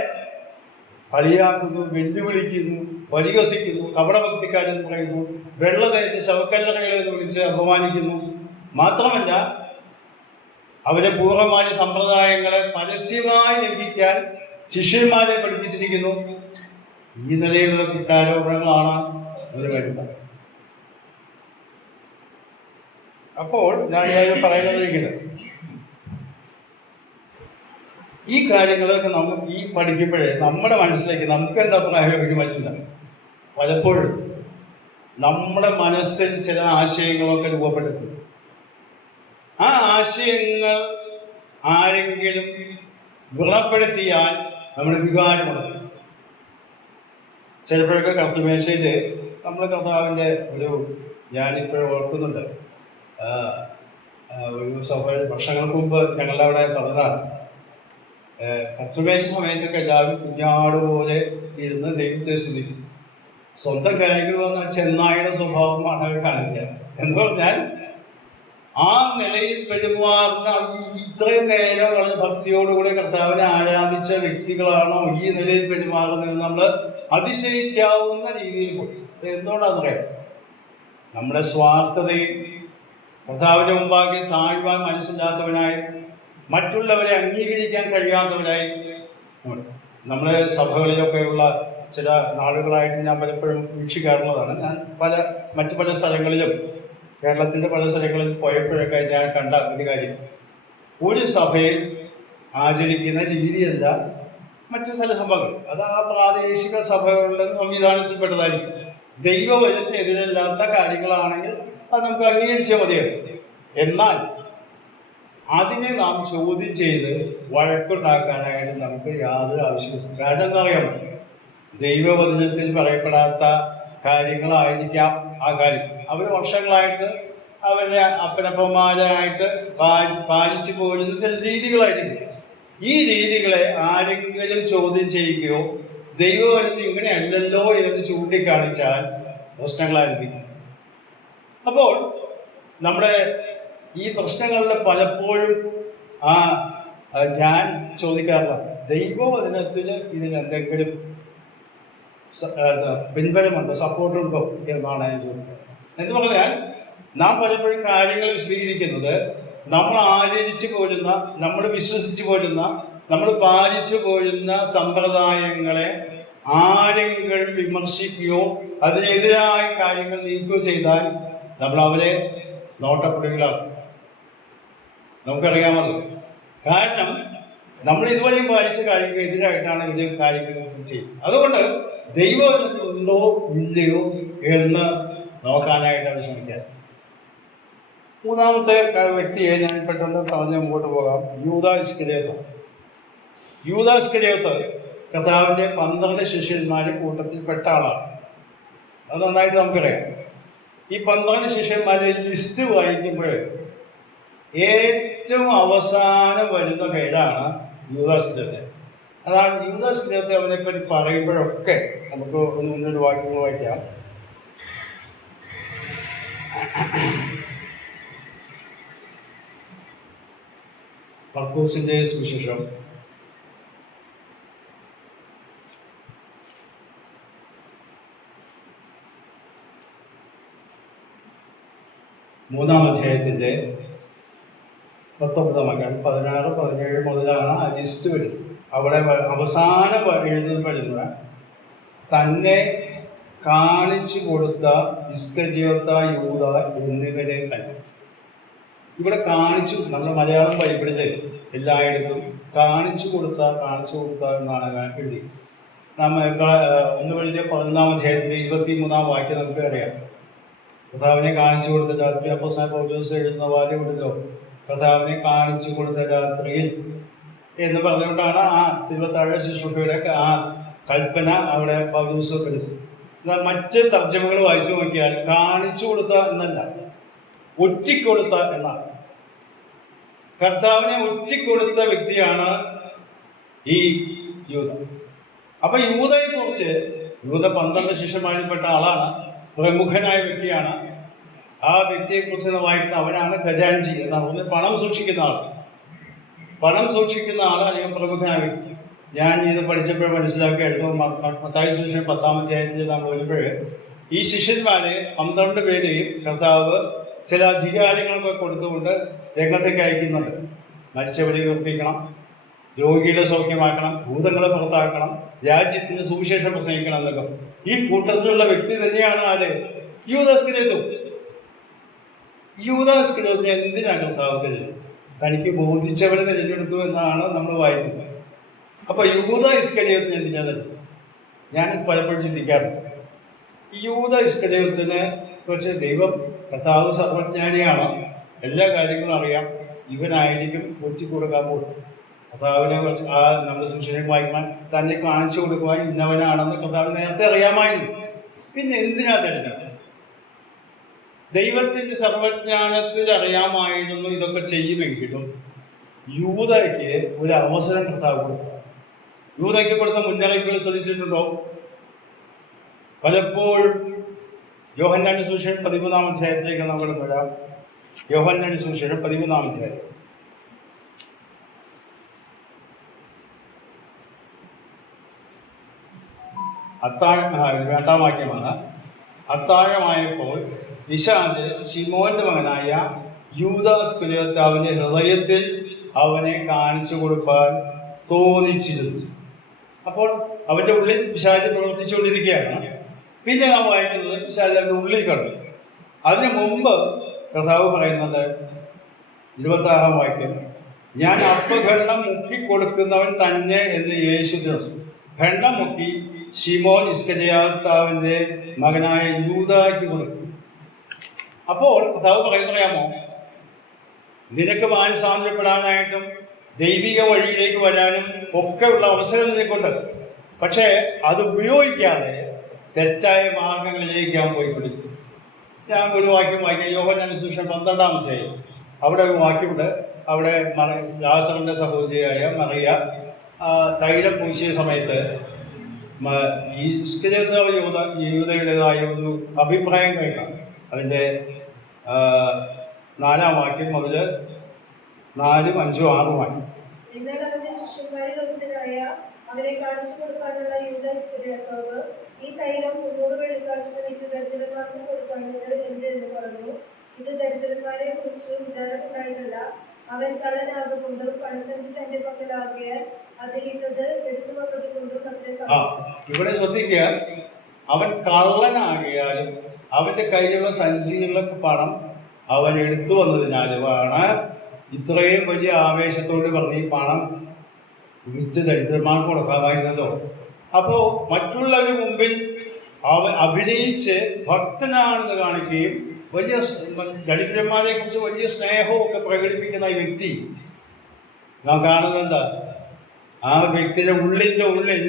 കളിയാക്കുന്നു, വെല്ലുവിളിക്കുന്നു, പരിഹസിക്കുന്നു, കപടഭക്തിക്കാരെന്ന് പറയുന്നു, വെള്ള തേച്ച ശവക്കല്ലറകളെന്ന് വിളിച്ച് അപമാനിക്കുന്നു. മാത്രമല്ല അവരെ പൂർവമായ സമ്പ്രദായങ്ങളെ പരസ്യമായി ലംഘിക്കാൻ ശിഷ്യന്മാരെ പഠിപ്പിച്ചിരിക്കുന്നു. ഈ നിലയിലുള്ള കുറ്റാരോപണങ്ങളാണ് അവർ വരുന്നത്. അപ്പോൾ ഞാൻ പറയുന്നത് ഈ കാര്യങ്ങളൊക്കെ നമുക്ക് ഈ പഠിക്കുമ്പോഴേ നമ്മുടെ മനസ്സിലേക്ക് നമുക്ക് എന്താ പ്രായോഗികമായി ചിന്ത? പലപ്പോഴും നമ്മുടെ മനസ്സിൽ ചില ആശയങ്ങളൊക്കെ രൂപപ്പെട്ടിട്ടുണ്ട്. ആ ആശയങ്ങൾ ആരെങ്കിലും ഗുണപ്പെടുത്തിയാൽ നമ്മുടെ വികാരമുണ്ട്. ചിലപ്പോഴൊക്കെ കർത്തൃമേശയില് നമ്മൾ കർത്താവിൻ്റെ ഞാനിപ്പോഴും ഓർക്കുന്നുണ്ട്, ഒരു വർഷങ്ങൾക്ക് മുമ്പ് ഞങ്ങളുടെ അവിടെ പറഞ്ഞതാണ്, കർത്തൃമേശ സമയത്തൊക്കെ എല്ലാവരും കുഞ്ഞാട് പോലെ ഇരുന്ന് ദൈവത്തെ സ്തുതിക്കും. സ്വന്തം കാര്യങ്ങൾ വന്ന ചെന്നായുടെ സ്വഭാവമാണ് അവർ കാണിക്കുക. എന്ന് പറഞ്ഞാൽ ആ നിലയിൽ പെരുമാറുന്ന ഇത്രയും നേരം വളരെ ഭക്തിയോടുകൂടി കർത്താവിനെ ആരാധിച്ച വ്യക്തികളാണോ ഈ നിലയിൽ പെരുമാറുന്നത്? നമ്മൾ അതിശയിക്കാവുന്ന രീതിയിൽ പോയി. എന്തുകൊണ്ടാന്ന് പറയാം, നമ്മുടെ സ്വാർത്ഥതയും കർത്താവിന്റെ മുമ്പാകെ താഴ്വാൻ മനസ്സില്ലാത്തവനായി, മറ്റുള്ളവരെ അംഗീകരിക്കാൻ കഴിയാത്തവരായി നമ്മുടെ സഭകളിലൊക്കെയുള്ള ചില നാളുകളായിട്ട് ഞാൻ പലപ്പോഴും വീക്ഷിക്കാറുള്ളതാണ്. ഞാൻ മറ്റു പല സ്ഥലങ്ങളിലും, കേരളത്തിന്റെ പല സ്ഥലങ്ങളിൽ പോയപ്പോഴൊക്കെ ഞാൻ കണ്ട ഒരു കാര്യം, ഒരു സഭയിൽ ആചരിക്കുന്ന രീതിയല്ല മറ്റു ചില സഭകൾ. അത് ആ പ്രാദേശിക സഭകളുടെ സംവിധാനത്തിൽപ്പെട്ടതായിരിക്കും. ദൈവവചനത്തിനെതിരല്ലാത്ത കാര്യങ്ങളാണെങ്കിൽ അത് നമുക്ക് അംഗീകരിച്ചാൽ മതിയാകും. എന്നാൽ അതിനെ നാം ചോദ്യം ചെയ്ത് വഴക്കുണ്ടാക്കാനായിട്ട് നമുക്ക് യാതൊരു ആവശ്യമില്ല. കാരണം എന്താ അറിയാമോ, ദൈവവചനത്തിൽ പറയപ്പെടാത്ത കാര്യങ്ങളായിരിക്കാം ആ കാര്യം. അവർ വർഷങ്ങളായിട്ട് അവരുടെ അപ്പനപ്പന്മാരായിട്ട് പാലിച്ചു പോരുന്ന ചില രീതികളായിരിക്കും. ഈ രീതികളെ ആരെങ്കിലും ചോദ്യം ചെയ്യുകയോ ദൈവവചനത്തിൽ ഇങ്ങനെയല്ലല്ലോ എന്ന് ചൂണ്ടിക്കാണിച്ചാൽ പ്രശ്നങ്ങളായിരിക്കും. അപ്പോൾ നമ്മുടെ ഈ പ്രശ്നങ്ങളിൽ പലപ്പോഴും ഞാൻ ചോദിക്കാറില്ല, ദൈവവചനത്തിന് ഇതിനെന്തെങ്കിലും പിൻബലമുണ്ടോ, സപ്പോർട്ടുണ്ടോ എന്നാണ് ഞാൻ ചോദിക്കുന്നത്. എന്ന് പറഞ്ഞാൽ നാം പലപ്പോഴും കാര്യങ്ങൾ വിശദീകരിക്കുന്നത് നമ്മൾ ആചരിച്ചു പോരുന്ന, നമ്മൾ വിശ്വസിച്ചു പോരുന്ന, നമ്മൾ പാലിച്ചു പോരുന്ന സമ്പ്രദായങ്ങളെ ആരെങ്കിലും വിമർശിക്കുകയോ അതിനെതിരായ കാര്യങ്ങൾ നീക്കുകയോ ചെയ്താൽ നമ്മൾ അവരെ നോട്ടപ്പെടുകയാണ്. നമുക്കറിയാമത്. കാരണം നമ്മൾ ഇതുവരെയും പാലിച്ച കാര്യങ്ങൾ എതിരായിട്ടാണ് ഇവർ കാര്യങ്ങൾ ചെയ്യുന്നത്. അതുകൊണ്ട് ദൈവവചനത്തിൽ ഉണ്ടോ ഇല്ലയോ എന്ന് നോക്കാനായിട്ട് അവർ ശ്രമിക്കാം. മൂന്നാമത്തെ വ്യക്തിയെ ഞാൻ പെട്ടെന്ന് പറഞ്ഞ് മുമ്പോട്ട് പോകാം. യൂദാ ഇസ്കരിയോത്ത്. യൂദാ ഇസ്കരിയോത്ത് കർത്താവിന്റെ 12 ശിഷ്യന്മാരുടെ കൂട്ടത്തിൽപ്പെട്ട ആളാണ്. അത് നന്നായിട്ട് നമുക്കറിയാം. ഈ 12 ശിഷ്യന്മാരെ ലിസ്റ്റ് വായിക്കുമ്പോൾ ഏറ്റവും അവസാനം വരുന്ന പേരാണ് യൂദാ ഇസ്കരിയോത്ത്. അതാണ് യൂദാ ഇസ്കരിയോത്ത്. അവനെപ്പറ്റി പറയുമ്പോഴൊക്കെ നമുക്ക് ഒന്നൊരു വാക്യങ്ങൾ വായിക്കാം. മർക്കോസിന്റെ സുവിശേഷം 3-ാം അധ്യായത്തിന്റെ 19-ാം വാക്യം, 16, 17 മുതലാണ് ആ ലിസ്റ്റ് വരുന്നത്. അവിടെ അവസാനം എഴുതപ്പെടുന്ന തന്നെ കാണിച്ചു കൊടുത്ത ഇസ്കരിയോത്ത, യൂദ എന്നിവരെ തന്നെ. ഇവിടെ കാണിച്ചു, നമ്മുടെ മലയാളം ബൈബിളില് എല്ലായിടത്തും കാണിച്ചു കൊടുത്ത എന്നാണ് എഴുതി. നാം 1 എഴുതിയ 11-ാം അധ്യായത്തിന്റെ 23-ാം വാക്യം നമുക്ക് അറിയാം. കർത്താവിനെ കാണിച്ചു കൊടുത്ത രാത്രി, അപ്പോസ്തലൻ പൗലോസ് എഴുതുന്ന വാചകമുണ്ടല്ലോ, കർത്താവിനെ കാണിച്ചു കൊടുത്ത രാത്രിയിൽ എന്ന് പറഞ്ഞുകൊണ്ടാണ് ആ തിരുവത്താഴ ശുശ്രൂഷയുടെ ആ കൽപ്പന അവിടെ പൗലോസ് എടുത്തു. എന്നാൽ മറ്റ് തർജ്ജമകൾ വായിച്ചു നോക്കിയാൽ കാണിച്ചു കൊടുത്ത എന്നല്ല, ഒറ്റിക്കൊടുത്ത എന്നാണ്. കർത്താവിനെ ഒറ്റിക്കൊടുത്ത വ്യക്തിയാണ് ഈ യൂദ. അപ്പൊ യൂദയെ കുറിച്ച്, യൂദ 12 ശിഷ്യന്മാരിൽപ്പെട്ട ആളാണ്, പ്രമുഖനായ വ്യക്തിയാണ്. ആ വ്യക്തിയെ കുറിച്ച് വായിക്കുന്ന അവനാണ് ഖജാൻജി എന്നാണ് പറഞ്ഞത്. പണം സൂക്ഷിക്കുന്ന ആൾ അല്ലെങ്കിൽ പ്രമുഖനായ വ്യക്തി. ഞാൻ ഇത് പഠിച്ചപ്പോൾ മനസ്സിലാക്കിയായിരുന്നു. മത്തായി സുവിശേഷം 10-ാം അധ്യായത്തിൽ നാം വരുമ്പോൾ ഈ ശിഷ്യന്മാരെ 12 പേരെയും കർത്താവ് ചില അധികാരങ്ങളൊക്കെ കൊടുത്തുകൊണ്ട് രംഗത്തേക്ക് അയക്കുന്നുണ്ട്. മരിച്ചവരെ ഉയർപ്പിക്കണം, രോഗികളെ സൗഖ്യമാക്കണം, ഭൂതങ്ങളെ പുറത്താക്കണം, രാജ്യത്തിന് സുവിശേഷം പ്രസംഗിക്കണം എന്നൊക്കെ. ഈ കൂട്ടത്തിലുള്ള വ്യക്തി തന്നെയാണ് ആര്? യൂദാ ഇസ്കരിയോത്ത്. യൂദാ ഇസ്കരിയോത്തിനെ എന്തിനാണ് കർത്താവ് തിരഞ്ഞെടുത്തത്? തനിക്ക് ബോധിച്ചവരെ തിരഞ്ഞെടുത്തു എന്നാണ് നമ്മൾ വായിക്കുന്നത്. അപ്പൊ യൂദാ ഇസ്കരിയോത്തിനെ എന്തിനാ തിരഞ്ഞെടുത്തത്? ഞാൻ പലപ്പോഴും ചിന്തിക്കാറുണ്ട്. യൂദാ ഇസ്കരിയോത്തിനെ കുറിച്ച് ദൈവം, കർത്താവ് സർവജ്ഞാനിയാണ്, എല്ലാ കാര്യങ്ങളും അറിയാം. ഇവനായിരിക്കും ഒറ്റിക്കൊടുക്കാൻ പോകുന്നത്. കർത്താവിനെ കുറിച്ച് നമ്മുടെ സുവിശേഷം വായിക്കാൻ, തന്നെ കാണിച്ചു കൊടുക്കുവാൻ ഇന്നവനാണെന്ന് കർത്താവ് നേരത്തെ അറിയാമായിരുന്നു. പിന്നെ എന്തിനാ തിരഞ്ഞെടുത്തത്? ദൈവത്തിന്റെ സർവജ്ഞാനത്തിൽ അറിയാമായിരുന്നു ഇതൊക്കെ ചെയ്യുമെങ്കിലും യൂദയ്ക്ക് ഒരു അവസരം കർത്താവ് കൊടുത്തു. യൂദയ്ക്ക് കൊടുത്ത മുന്നറിയിപ്പുകൾ ശ്രദ്ധിച്ചിട്ടുണ്ടോ? പലപ്പോഴും യോഹന്നാന്റെ സുവിശേഷം 13-ാം അധ്യായത്തിലേക്ക് നമ്മൾ വരാം. യോഹന്നാന്റെ സുവിശേഷം 13-ാം അധ്യായം. രണ്ടാം വാക്യമാണ്. അത്താഴമായപ്പോൾ പിശാച് ശിമോന്റെ മകനായ യൂദാസ് ഇസ്കറിയോത്താവിന്റെ ഹൃദയത്തിൽ അവനെ കാണിച്ചു കൊടുക്കാൻ തോന്നിച്ചിരുന്നു. അപ്പോൾ അവന്റെ ഉള്ളിൽ പിശാച് പ്രവർത്തിച്ചുകൊണ്ടിരിക്കുകയാണ്. പിന്നെ നാം വായിക്കുന്നത് പിശാച് അവന്റെ ഉള്ളിൽ കണ്ടു. അതിനു മുമ്പ് കർത്താവ് പറയുന്നുണ്ട്, 26-ാം വാക്യം, ഞാൻ അപ്പഖണ്ഡം മുക്കിക്കൊടുക്കുന്നവൻ തന്നെ എന്ന് യേശു പറഞ്ഞു. ഖണ്ഡം മുക്കി ശിമോൻ ഇസ്കറിയോത്താവിന്റെ മകനായ യൂദായ്ക്ക് കൊടുത്തു. അപ്പോൾ കർത്താവ് പറയുന്നറിയാമോ, നിനക്ക് മാനസാന്തരപ്പെടാനായിട്ടും ദൈവിക വഴിയിലേക്ക് വരാനും ഒക്കെ ഉള്ള അവസരം നിനക്കുണ്ട്. പക്ഷേ അത് ഉപയോഗിക്കാതെ തെറ്റായ മാർഗങ്ങളിലേക്ക് ഞാൻ പോയിക്കൊണ്ടിരിക്കും. ഞാൻ ഒരു വാക്യം വായിക്കാം. യോഹന്നാന്റെ സുവിശേഷം 12-ാം അധ്യായം. അവിടെ ഒരു വാക്യമുണ്ട്. അവിടെ ലാസറിന്റെ സഹോദരിയായ മറിയ തൈലം പൂശിയ സമയത്ത് ഈ യൂദയുടേതായ ഒരു അഭിപ്രായം കേൾക്കാം. അതിൻ്റെ 4-ാം വാക്യം മുതൽ 4, 5, 6 വാക്യം. എന്നാൽ അവന്റെ ശിഷ്യന്മാരിൽ ഒരുത്തനായ അവനെ കാണിച്ചു കൊടുക്കാനുള്ള യൂദാസ് ഇസ്കറിയോത്താവ് ഈ തൈലം 300 വെള്ളിക്കാശിന് വിറ്റ് ദരിദ്രന്മാർക്ക് കൊടുക്കാനുള്ളത് എന്ത് എന്ന് പറഞ്ഞു. ഇത് ദരിദ്രന്മാരെ കുറിച്ച് വിചാരമുണ്ടായിട്ടല്ല, അവൻ കള്ളനാകൊണ്ടും പണസഞ്ചി തന്റെ പക്കലാകിയാൽ അതിലിട്ടത് എടുത്തു വന്നത് കൊണ്ടും ഇവിടെ ശ്രദ്ധിക്കുക, അവൻ കള്ളനാകിയാലും അവന്റെ കയ്യിലുള്ള സഞ്ചിയുള്ള പണം അവൻ എടുത്തു വന്നതിനാലുമാണ് ഇത്രയും വലിയ ആവേശത്തോട് പറഞ്ഞ് ഈ പണം വിറ്റ് ദരിദ്രന്മാർക്ക് കൊടുക്കാമായിരുന്നല്ലോ. അപ്പോ മറ്റുള്ളവരുടെ മുമ്പിൽ അവൻ അഭിനയിച്ച് ഭക്തനാണെന്ന് കാണിക്കുകയും വലിയ ദരിദ്രന്മാരെ കുറിച്ച് വലിയ സ്നേഹവും ഒക്കെ പ്രകടിപ്പിക്കുന്ന ഈ വ്യക്തി നാം കാണുന്നത് എന്താ? ആ വ്യക്തിയുടെ ഉള്ളിൽ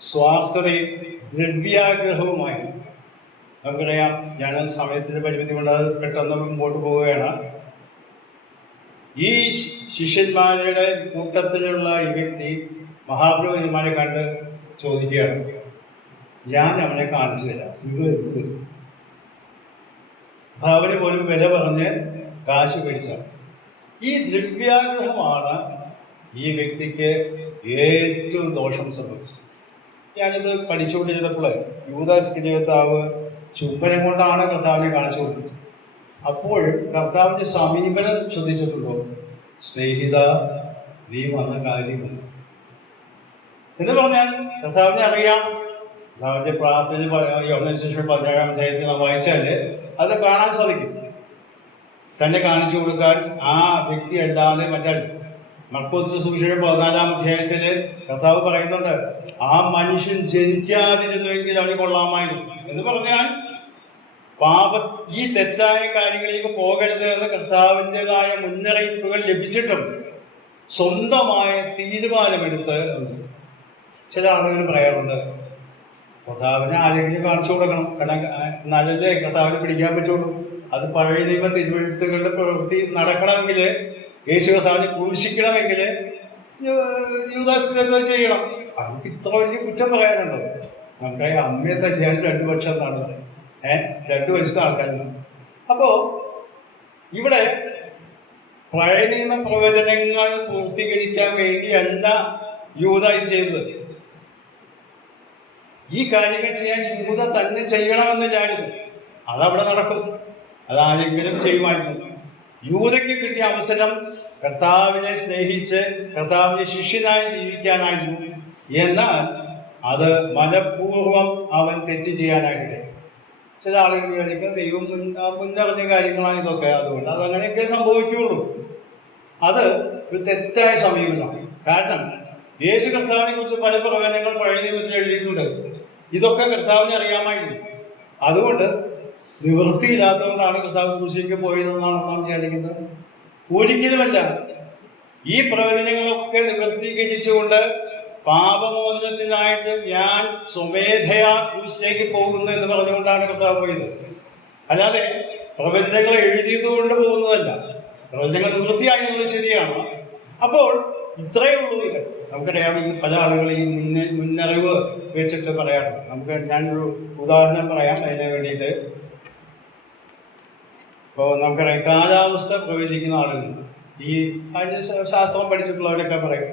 സ്വാർത്ഥതയും ദ്രവ്യാഗ്രഹവുമായി. നമുക്കറിയാം, ഞാൻ സമയത്തിന്റെ പരിമിതി കൊണ്ട് അത് പെട്ടെന്ന് മുമ്പോട്ട് പോവുകയാണ്. ഈ ശിഷ്യന്മാരുടെ കൂട്ടത്തിലുള്ള ഈ വ്യക്തി മഹാപുരോഹിതന്മാരെ കണ്ട് ചോദിക്കുകയാണ്, ഞാൻ അവനെ കാണിച്ചു തരാം, നിങ്ങൾ എന്ത്? അവന് പോലും വില പറഞ്ഞ് കാശ് പിടിച്ചാണ്. ഈ ദ്രവ്യാഗ്രഹമാണ് ഈ വ്യക്തിക്ക് ഏറ്റവും ദോഷം സംഭവിച്ചത്. ഞാനിത് പഠിച്ചുകൊണ്ടിരുന്നപ്പോൾ യൂദാസ് ഇസ്കറിയോത്താവ് ചുംബനം കൊണ്ടാണ് കർത്താവിനെ കാണിച്ചു കൊടുത്തത്. അപ്പോൾ കർത്താവിന്റെ സമീപനം ശ്രദ്ധിച്ചിട്ടുണ്ടോ? സ്നേഹിത, നീ വന്ന കാര്യമില്ല എന്ന് പറഞ്ഞാൽ കർത്താവിനെ അറിയാം. കർത്താവിന്റെ പ്രാർത്ഥന യോഹന്നാന്റെ സുവിശേഷം 17-ാം അധ്യായത്തിൽ നാം വായിച്ചാല് അത് കാണാൻ സാധിക്കും. തന്നെ കാണിച്ചു കൊടുക്കാൻ ആ വ്യക്തി അല്ലാതെ മറ്റാൾ. മർക്കോസിന്റെ സുവിശേഷം 14-ാം അധ്യായത്തില് കർത്താവ് പറയുന്നുണ്ട്, ആ മനുഷ്യൻ ജനിക്കാതിരുന്നുവെങ്കിൽ അവന് കൊള്ളാമായിരുന്നു എന്ന് പറഞ്ഞാൽ ഈ തെറ്റായ കാര്യങ്ങളിലേക്ക് പോകരുത് എന്ന് കർത്താവിൻ്റെതായ മുന്നറിയിപ്പുകൾ ലഭിച്ചിട്ടും സ്വന്തമായ തീരുമാനമെടുത്ത് ചില ആളുകൾ പറയാറുണ്ട്, കർത്താവിനെ ആരെങ്കിലും കാണിച്ചു കൊടുക്കണം, കാരണം എന്നാലല്ലേ കർത്താവിനെ പിടിക്കാൻ പറ്റുള്ളൂ. അത് പഴയ നിയമ തിരുവെഴുത്തുകളുടെ പ്രവൃത്തി നടക്കണമെങ്കിൽ, യേശു കർത്താവിനെ ക്രൂശിക്കണമെങ്കിൽ യൂദാസ് ഇസ്കറിയോത്താവ് ചെയ്യണം. നമുക്ക് ഇത്ര വലിയ കുറ്റം പറയാനുണ്ടോ? നമുക്ക് അമ്മയെ തല്ലിയാൽ 2 വർഷം എന്നാണ് പറയുന്നത്. 2 വയസ്സത്തെ ആൾക്കാരുണ്ട്. അപ്പോ ഇവിടെ പഴയ നിയമ പ്രവചനങ്ങൾ പൂർത്തീകരിക്കാൻ വേണ്ടിയല്ല യൂദാ ഇത് ചെയ്തത്. ഈ കാര്യങ്ങൾ ചെയ്യാൻ യൂദ തന്നെ ചെയ്യണമെന്ന് വിചാരിച്ചു. അതവിടെ നടക്കും, അതാരെങ്കിലും ചെയ്യുമായിരുന്നു. യൂദയ്ക്ക് കിട്ടിയ അവസരം കർത്താവിനെ സ്നേഹിച്ച് കർത്താവിന്റെ ശിഷ്യനായി ജീവിക്കാനായിരുന്നു. എന്നാൽ അത് മനഃപൂർവ്വം അവൻ തെറ്റ് ചെയ്യാനായിട്ടില്ല. ചില ആളുകൾ വിചാരിക്കും ദൈവം മുന്നറിഞ്ഞ കാര്യങ്ങളാണ് ഇതൊക്കെ, അതുകൊണ്ട് അതങ്ങനെയൊക്കെ സംഭവിക്കുകയുള്ളൂ. അത് ഒരു തെറ്റായ സമീപനമാണ്. കാരണം യേശു കർത്താവിനെ കുറിച്ച് പല പ്രവചനങ്ങൾ പഴയ നിയമത്തിൽ എഴുതിയിട്ടുണ്ട്. ഇതൊക്കെ കർത്താവിനെ അറിയാമായിരുന്നു. അതുകൊണ്ട് നിവൃത്തിയില്ലാത്തതുകൊണ്ടാണ് കർത്താവ് ക്രൂശിലേക്ക് പോയതെന്നാണ് നാം വിചാരിക്കുന്നത്. ഒരിക്കലുമല്ല. ഈ പ്രവചനങ്ങളൊക്കെ നിവർത്തീകരിച്ചുകൊണ്ട് പാപമോചനത്തിനായിട്ട് ഞാൻ സ്വമേധയാ ക്രൂശിലേക്ക് പോകുന്നു എന്ന് പറഞ്ഞുകൊണ്ടാണ് കർത്താവ് പോയത്. അല്ലാതെ പ്രവചനങ്ങൾ എഴുതിയത് കൊണ്ട് പോകുന്നതല്ല. പ്രവചനങ്ങൾ നിവൃത്തിയായിട്ടുള്ളത് ശരിയാണ്. അപ്പോൾ ഇത്രയേ ഉള്ളൂ. ഇത് നമുക്കറിയാം, ഈ പല ആളുകൾ ഈ മുന്നറിവ് വെച്ചിട്ട് പറയാറുണ്ട്. ഞാനൊരു ഉദാഹരണം പറയാം അതിന് വേണ്ടിയിട്ട്. ഇപ്പോൾ നമുക്കറിയാം കാലാവസ്ഥ പ്രവചിക്കുന്ന ആളുകൾ ഈ അതിന് ശാസ്ത്രം പഠിച്ചിട്ടുള്ളവരൊക്കെ പറയും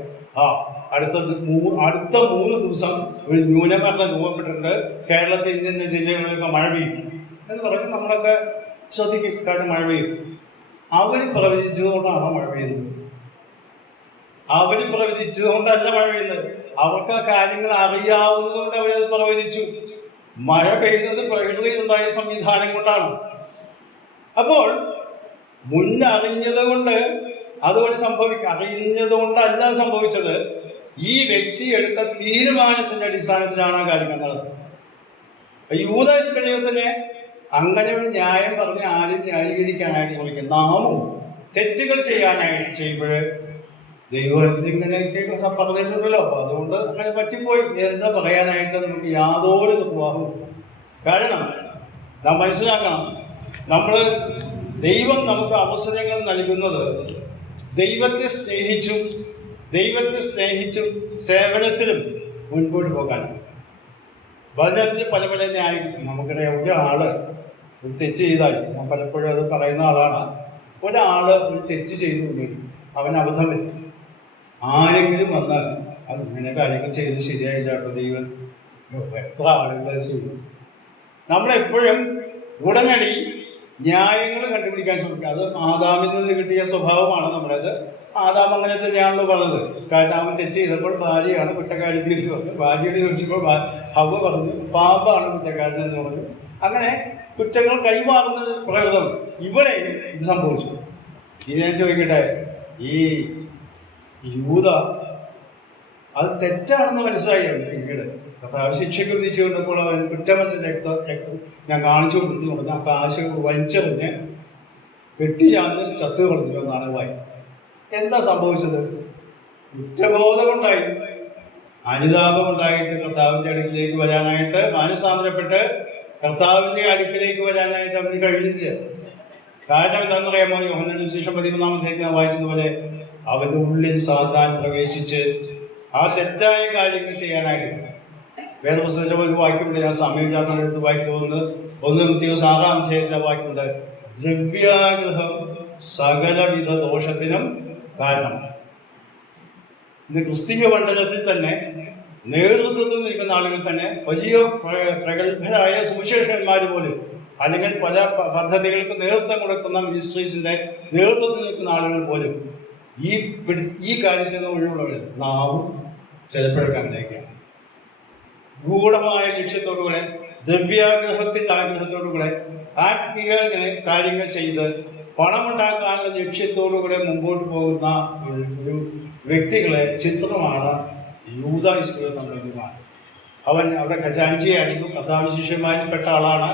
അടുത്ത 3 ദിവസം ഒരു ന്യൂനമർദ്ദം രൂപപ്പെട്ടിട്ടുണ്ട്, കേരളത്തിൽ ഇന്ന ജില്ലകളിലൊക്കെ മഴ പെയ്യും എന്ന് പറഞ്ഞ് നമ്മളൊക്കെ ശ്രദ്ധിക്കും. കാരണം മഴ പെയ്യും. അവർ പ്രവചിച്ചതുകൊണ്ടാണ് മഴ പെയ്യുന്നത്. അവർ പ്രവചിച്ചതുകൊണ്ടല്ല മഴ പെയ്യുന്നത്. അവർക്ക് ആ കാര്യങ്ങൾ അറിയാവുന്നതുകൊണ്ട് അവരത് പ്രവചിച്ചു. മഴ പെയ്യുന്നത് പ്രകൃതിയിലുണ്ടായ സംവിധാനം കൊണ്ടാണ്. അപ്പോൾ മുന്നറിഞ്ഞത് കൊണ്ട് അതുപോലെ അറിഞ്ഞതുകൊണ്ടല്ല സംഭവിച്ചത്. ഈ വ്യക്തി എടുത്ത തീരുമാനത്തിന്റെ അടിസ്ഥാനത്തിലാണ് ആ കാര്യങ്ങൾ നടന്നത്. യൂദാ ഇസ്കറിയോത്തിനെ അങ്ങനെ ഒരു ന്യായം പറഞ്ഞ് ആരും ന്യായീകരിക്കാനായിട്ട് ശ്രമിക്കും. നാമും തെറ്റുകൾ ചെയ്യാനായിട്ട് ചെയ്യുമ്പോൾ ദൈവത്തിന് ഇങ്ങനെയൊക്കെ പറഞ്ഞിട്ടുണ്ടല്ലോ, അപ്പൊ അതുകൊണ്ട് അങ്ങനെ പറ്റിപ്പോയി എന്ന് പറയാനായിട്ട് നമുക്ക് യാതൊരു നിർവാഹവും. കാരണം നാം മനസ്സിലാക്കണം, ദൈവം നമുക്ക് അവസരങ്ങൾ നൽകുന്നത് ദൈവത്തെ സ്നേഹിച്ചും സേവനത്തിലും മുൻപോട്ട് പോകാൻ. വചനത്തിൽ പല പല ന്യായം നമുക്കറിയാം. ഒരാള് ഒരു തെറ്റ് ചെയ്താൽ, ഞാൻ പലപ്പോഴും അത് പറയുന്ന ആളാണ്, ഒരാള് ഒരു തെറ്റ് ചെയ്തു, അവൻ അബദ്ധം പറ്റും, ആരെങ്കിലും വന്നാൽ അത് ഇങ്ങനെ കാര്യങ്ങൾ ചെയ്ത് ശരിയായില്ല കേട്ടോ, ദൈവം എത്ര ആളുകൾ ചെയ്തു. നമ്മളെപ്പോഴും ഉടനടി ന്യായങ്ങൾ കണ്ടുപിടിക്കാൻ ശ്രമിക്കുക. അത് ആദാമിൽ നിന്ന് കിട്ടിയ സ്വഭാവമാണ് നമ്മുടേത്. ആദാം അങ്ങനെ തന്നെയാണല്ലോ പറഞ്ഞത്. കാരണം അവൻ തെറ്റ് ചെയ്തപ്പോൾ ഭാര്യയാണ് കുറ്റക്കാരി തിരിച്ചു പറഞ്ഞു. ഭാര്യയോട് ചോദിച്ചപ്പോൾ ഹവ്വ പറഞ്ഞു പാമ്പാണ് കുറ്റക്കാരൻ എന്ന് പറഞ്ഞു. അങ്ങനെ കുറ്റങ്ങൾ കൈമാറുന്ന പ്രകൃതം ഇവിടെ ഇത് സംഭവിച്ചു. ഇത് ഞാൻ ചോദിക്കട്ടെ, ഈ യൂദ അത് തെറ്റാണെന്ന് മനസ്സിലായിരുന്നു. പിന്നീട് കർത്താവ് ശിക്ഷയ്ക്ക് വിധിച്ചു കൊണ്ടപ്പോൾ അവൻ കുറ്റമല്ല രക്തം ഞാൻ കാണിച്ചു കൊടുത്തു പറഞ്ഞ ആ കാശ് വലിച്ചെറിഞ്ഞ് കെട്ടിച്ചാന്ന് ചത്തു കൊടുത്തു എന്നാണ് വായി. എന്താ സംഭവിച്ചത്? കുറ്റബോധമുണ്ടായി, അനുതാപമുണ്ടായിട്ട് കർത്താവിന്റെ അടുക്കിലേക്ക് വരാനായിട്ട്, മാനസാന്തരപ്പെട്ട് കർത്താവിന്റെ അടുക്കിലേക്ക് വരാനായിട്ട് അവന് കഴിഞ്ഞില്ല. കാരണം എന്താണെന്ന് അറിയാമോ? യോഹന്നാന്റെ സുവിശേഷം 13-ാം അധ്യായത്തിൽ വായിച്ചതുപോലെ അവന്റെ ഉള്ളിൽ സാത്താൻ പ്രവേശിച്ച് ആ തെറ്റായ കാര്യങ്ങൾ ചെയ്യാനായിട്ട്. വേദപുസ്തകത്തിലെ ഒരു വാക്യമുണ്ട്, ഞാൻ സമയമില്ലാത്ത വായിച്ചു പോകുന്നത് 1 തിമോഥെയോസ് 6-ാം അധ്യായത്തിലെ വാക്യമുണ്ട്, ദ്രവ്യാഗ്രഹം സകലവിധ ദോഷത്തിനും കാരണം. ഇന്ന് ക്രിസ്തീയ മണ്ഡലത്തിൽ തന്നെ നേതൃത്വത്തിൽ നിൽക്കുന്ന ആളുകൾ തന്നെ, വലിയ പ്രഗത്ഭരായ സുവിശേഷന്മാർ പോലും, അല്ലെങ്കിൽ പല പദ്ധതികൾക്ക് നേതൃത്വം കൊടുക്കുന്ന മിനിസ്ട്രീസിന്റെ നേതൃത്വത്തിൽ നിൽക്കുന്ന ആളുകൾ പോലും ഈ കാര്യത്തിൽ നിന്ന് ഒഴിവുള്ളവർ. നാവും ചിലപ്പോഴൊക്കെ അങ്ങനെയൊക്കെയാണ്. ഗൂഢമായ ലക്ഷ്യത്തോടുകൂടെ, ദ്രവ്യാഗ്രഹത്തിന്റെ ആഗ്രഹത്തോടുകൂടെ, ആത്മീയ കാര്യങ്ങൾ ചെയ്ത് പണമുണ്ടാക്കാനുള്ള ലക്ഷ്യത്തോടുകൂടെ മുമ്പോട്ട് പോകുന്ന ഒരു വ്യക്തികളെ ചിത്രമാണ് യൂദാ ഇസ്കറിയോത്ത് നൽകുന്നത്. അവൻ അവിടെ ഖജാൻജിയായിരുന്നു, കർത്താവിന്റെ ശിഷ്യന്മാരിൽപ്പെട്ട ആളാണ്.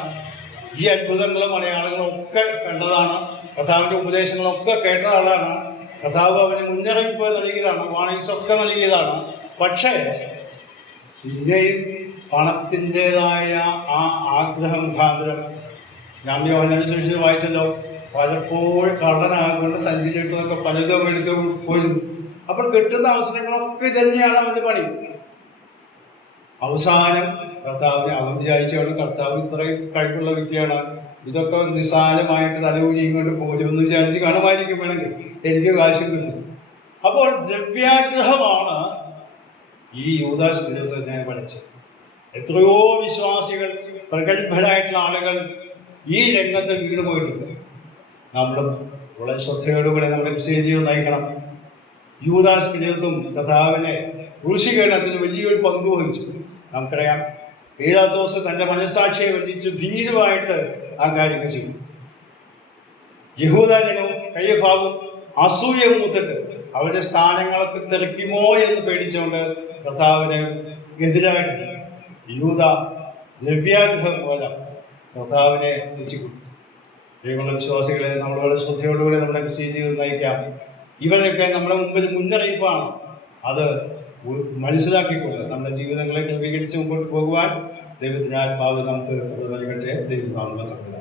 ഈ അത്ഭുതങ്ങളും അടയാളങ്ങളും ഒക്കെ കണ്ടതാണ്, കർത്താവിന്റെ ഉപദേശങ്ങളൊക്കെ കേട്ട ആളാണ്. കർത്താവ് അവന് മുന്നറിയിപ്പ് നൽകിയതാണ്, വാണിങ്സ് ഒക്കെ നൽകിയതാണ്. പക്ഷേ പിന്നെയും പണത്തിൻ്റെതായ ആ ആഗ്രഹം മുഖാന്തരം, ഞാൻ യോഹന്നാന്റെ സുവിശേഷം വായിച്ചല്ലോ, പലപ്പോഴും കള്ളനാകൊണ്ട് സഞ്ചരിച്ചിട്ടതൊക്കെ പലതും എടുത്ത് പോയിരുന്നു. അപ്പോൾ കിട്ടുന്ന അവസരങ്ങളൊക്കെ ഇതന്നെയാണ് അവന്റെ പണി. അവസാനം കർത്താവിനെ അവൻ വിചാരിച്ചാണ്, കർത്താവ് ഇത്രയും കഴിവുള്ള വ്യക്തിയാണ്, ഇതൊക്കെ നിസ്സാരമായിട്ട് തലകൂരി ഇങ്ങോട്ട് പോരുമെന്ന് വിചാരിച്ച് കാണുമായിരിക്കും, വേണമെങ്കിൽ എനിക്ക് കാശ് കിട്ടും. അപ്പോൾ ദ്രവ്യാഗ്രഹമാണ് ഈ യൂദാ ഇസ്കറിയോത്തിനെ പഠിച്ചത്. എത്രയോ വിശ്വാസികൾ, പ്രഗത്ഭരായിട്ടുള്ള ആളുകൾ ഈ രംഗത്ത് വീണ് പോയിട്ടുണ്ട്. നമ്മളും വളരെ ശ്രദ്ധയോടുകൂടെ നമ്മുടെ ക്രിസ്തീയ ജീവിതം നയിക്കണം. യൂദാ ഇസ്കറിയോത്തും കർത്താവിനെ ക്രൂശീകരണത്തിന് വലിയൊരു പങ്ക് വഹിച്ചു. നമുക്കറിയാം, പീലാത്തോസ് തന്റെ മനസ്സാക്ഷിയെ വഞ്ചിച്ച് ഭീരുവായിട്ട് ആ കാര്യങ്ങൾ ചെയ്തു. യഹൂദാ ജനവും കയ്യഫാവും അസൂയ മൂത്തിട്ട് അവരുടെ സ്ഥാനങ്ങളൊക്കെ തെറിക്കുമോ എന്ന് പേടിച്ചുകൊണ്ട് കർത്താവിന് എതിരായിട്ട് യൂദാ ദ്രവ്യാഗ്രഹം പോലെ കർത്താവിനെ വെച്ചുകൊടുത്തു. പ്രിയമുള്ള വിശ്വാസികളെ, നമ്മൾ വളരെ ശ്രദ്ധയോടുകൂടി നമ്മുടെ ക്രിസ്തീയ ജീവിതം നയിക്കാം. ഇവരൊക്കെ നമ്മുടെ മുമ്പിൽ മുന്നറിയിപ്പാണ്. അത് മനസ്സിലാക്കിക്കൊണ്ട് നമ്മുടെ ജീവിതങ്ങളെ ക്രമീകരിച്ച് മുമ്പോട്ട് പോകുവാൻ ദൈവത്തിന്റെ ആത്മാവ് നമുക്ക് നൽകട്ടെ. ദൈവം നാമത്തിൽ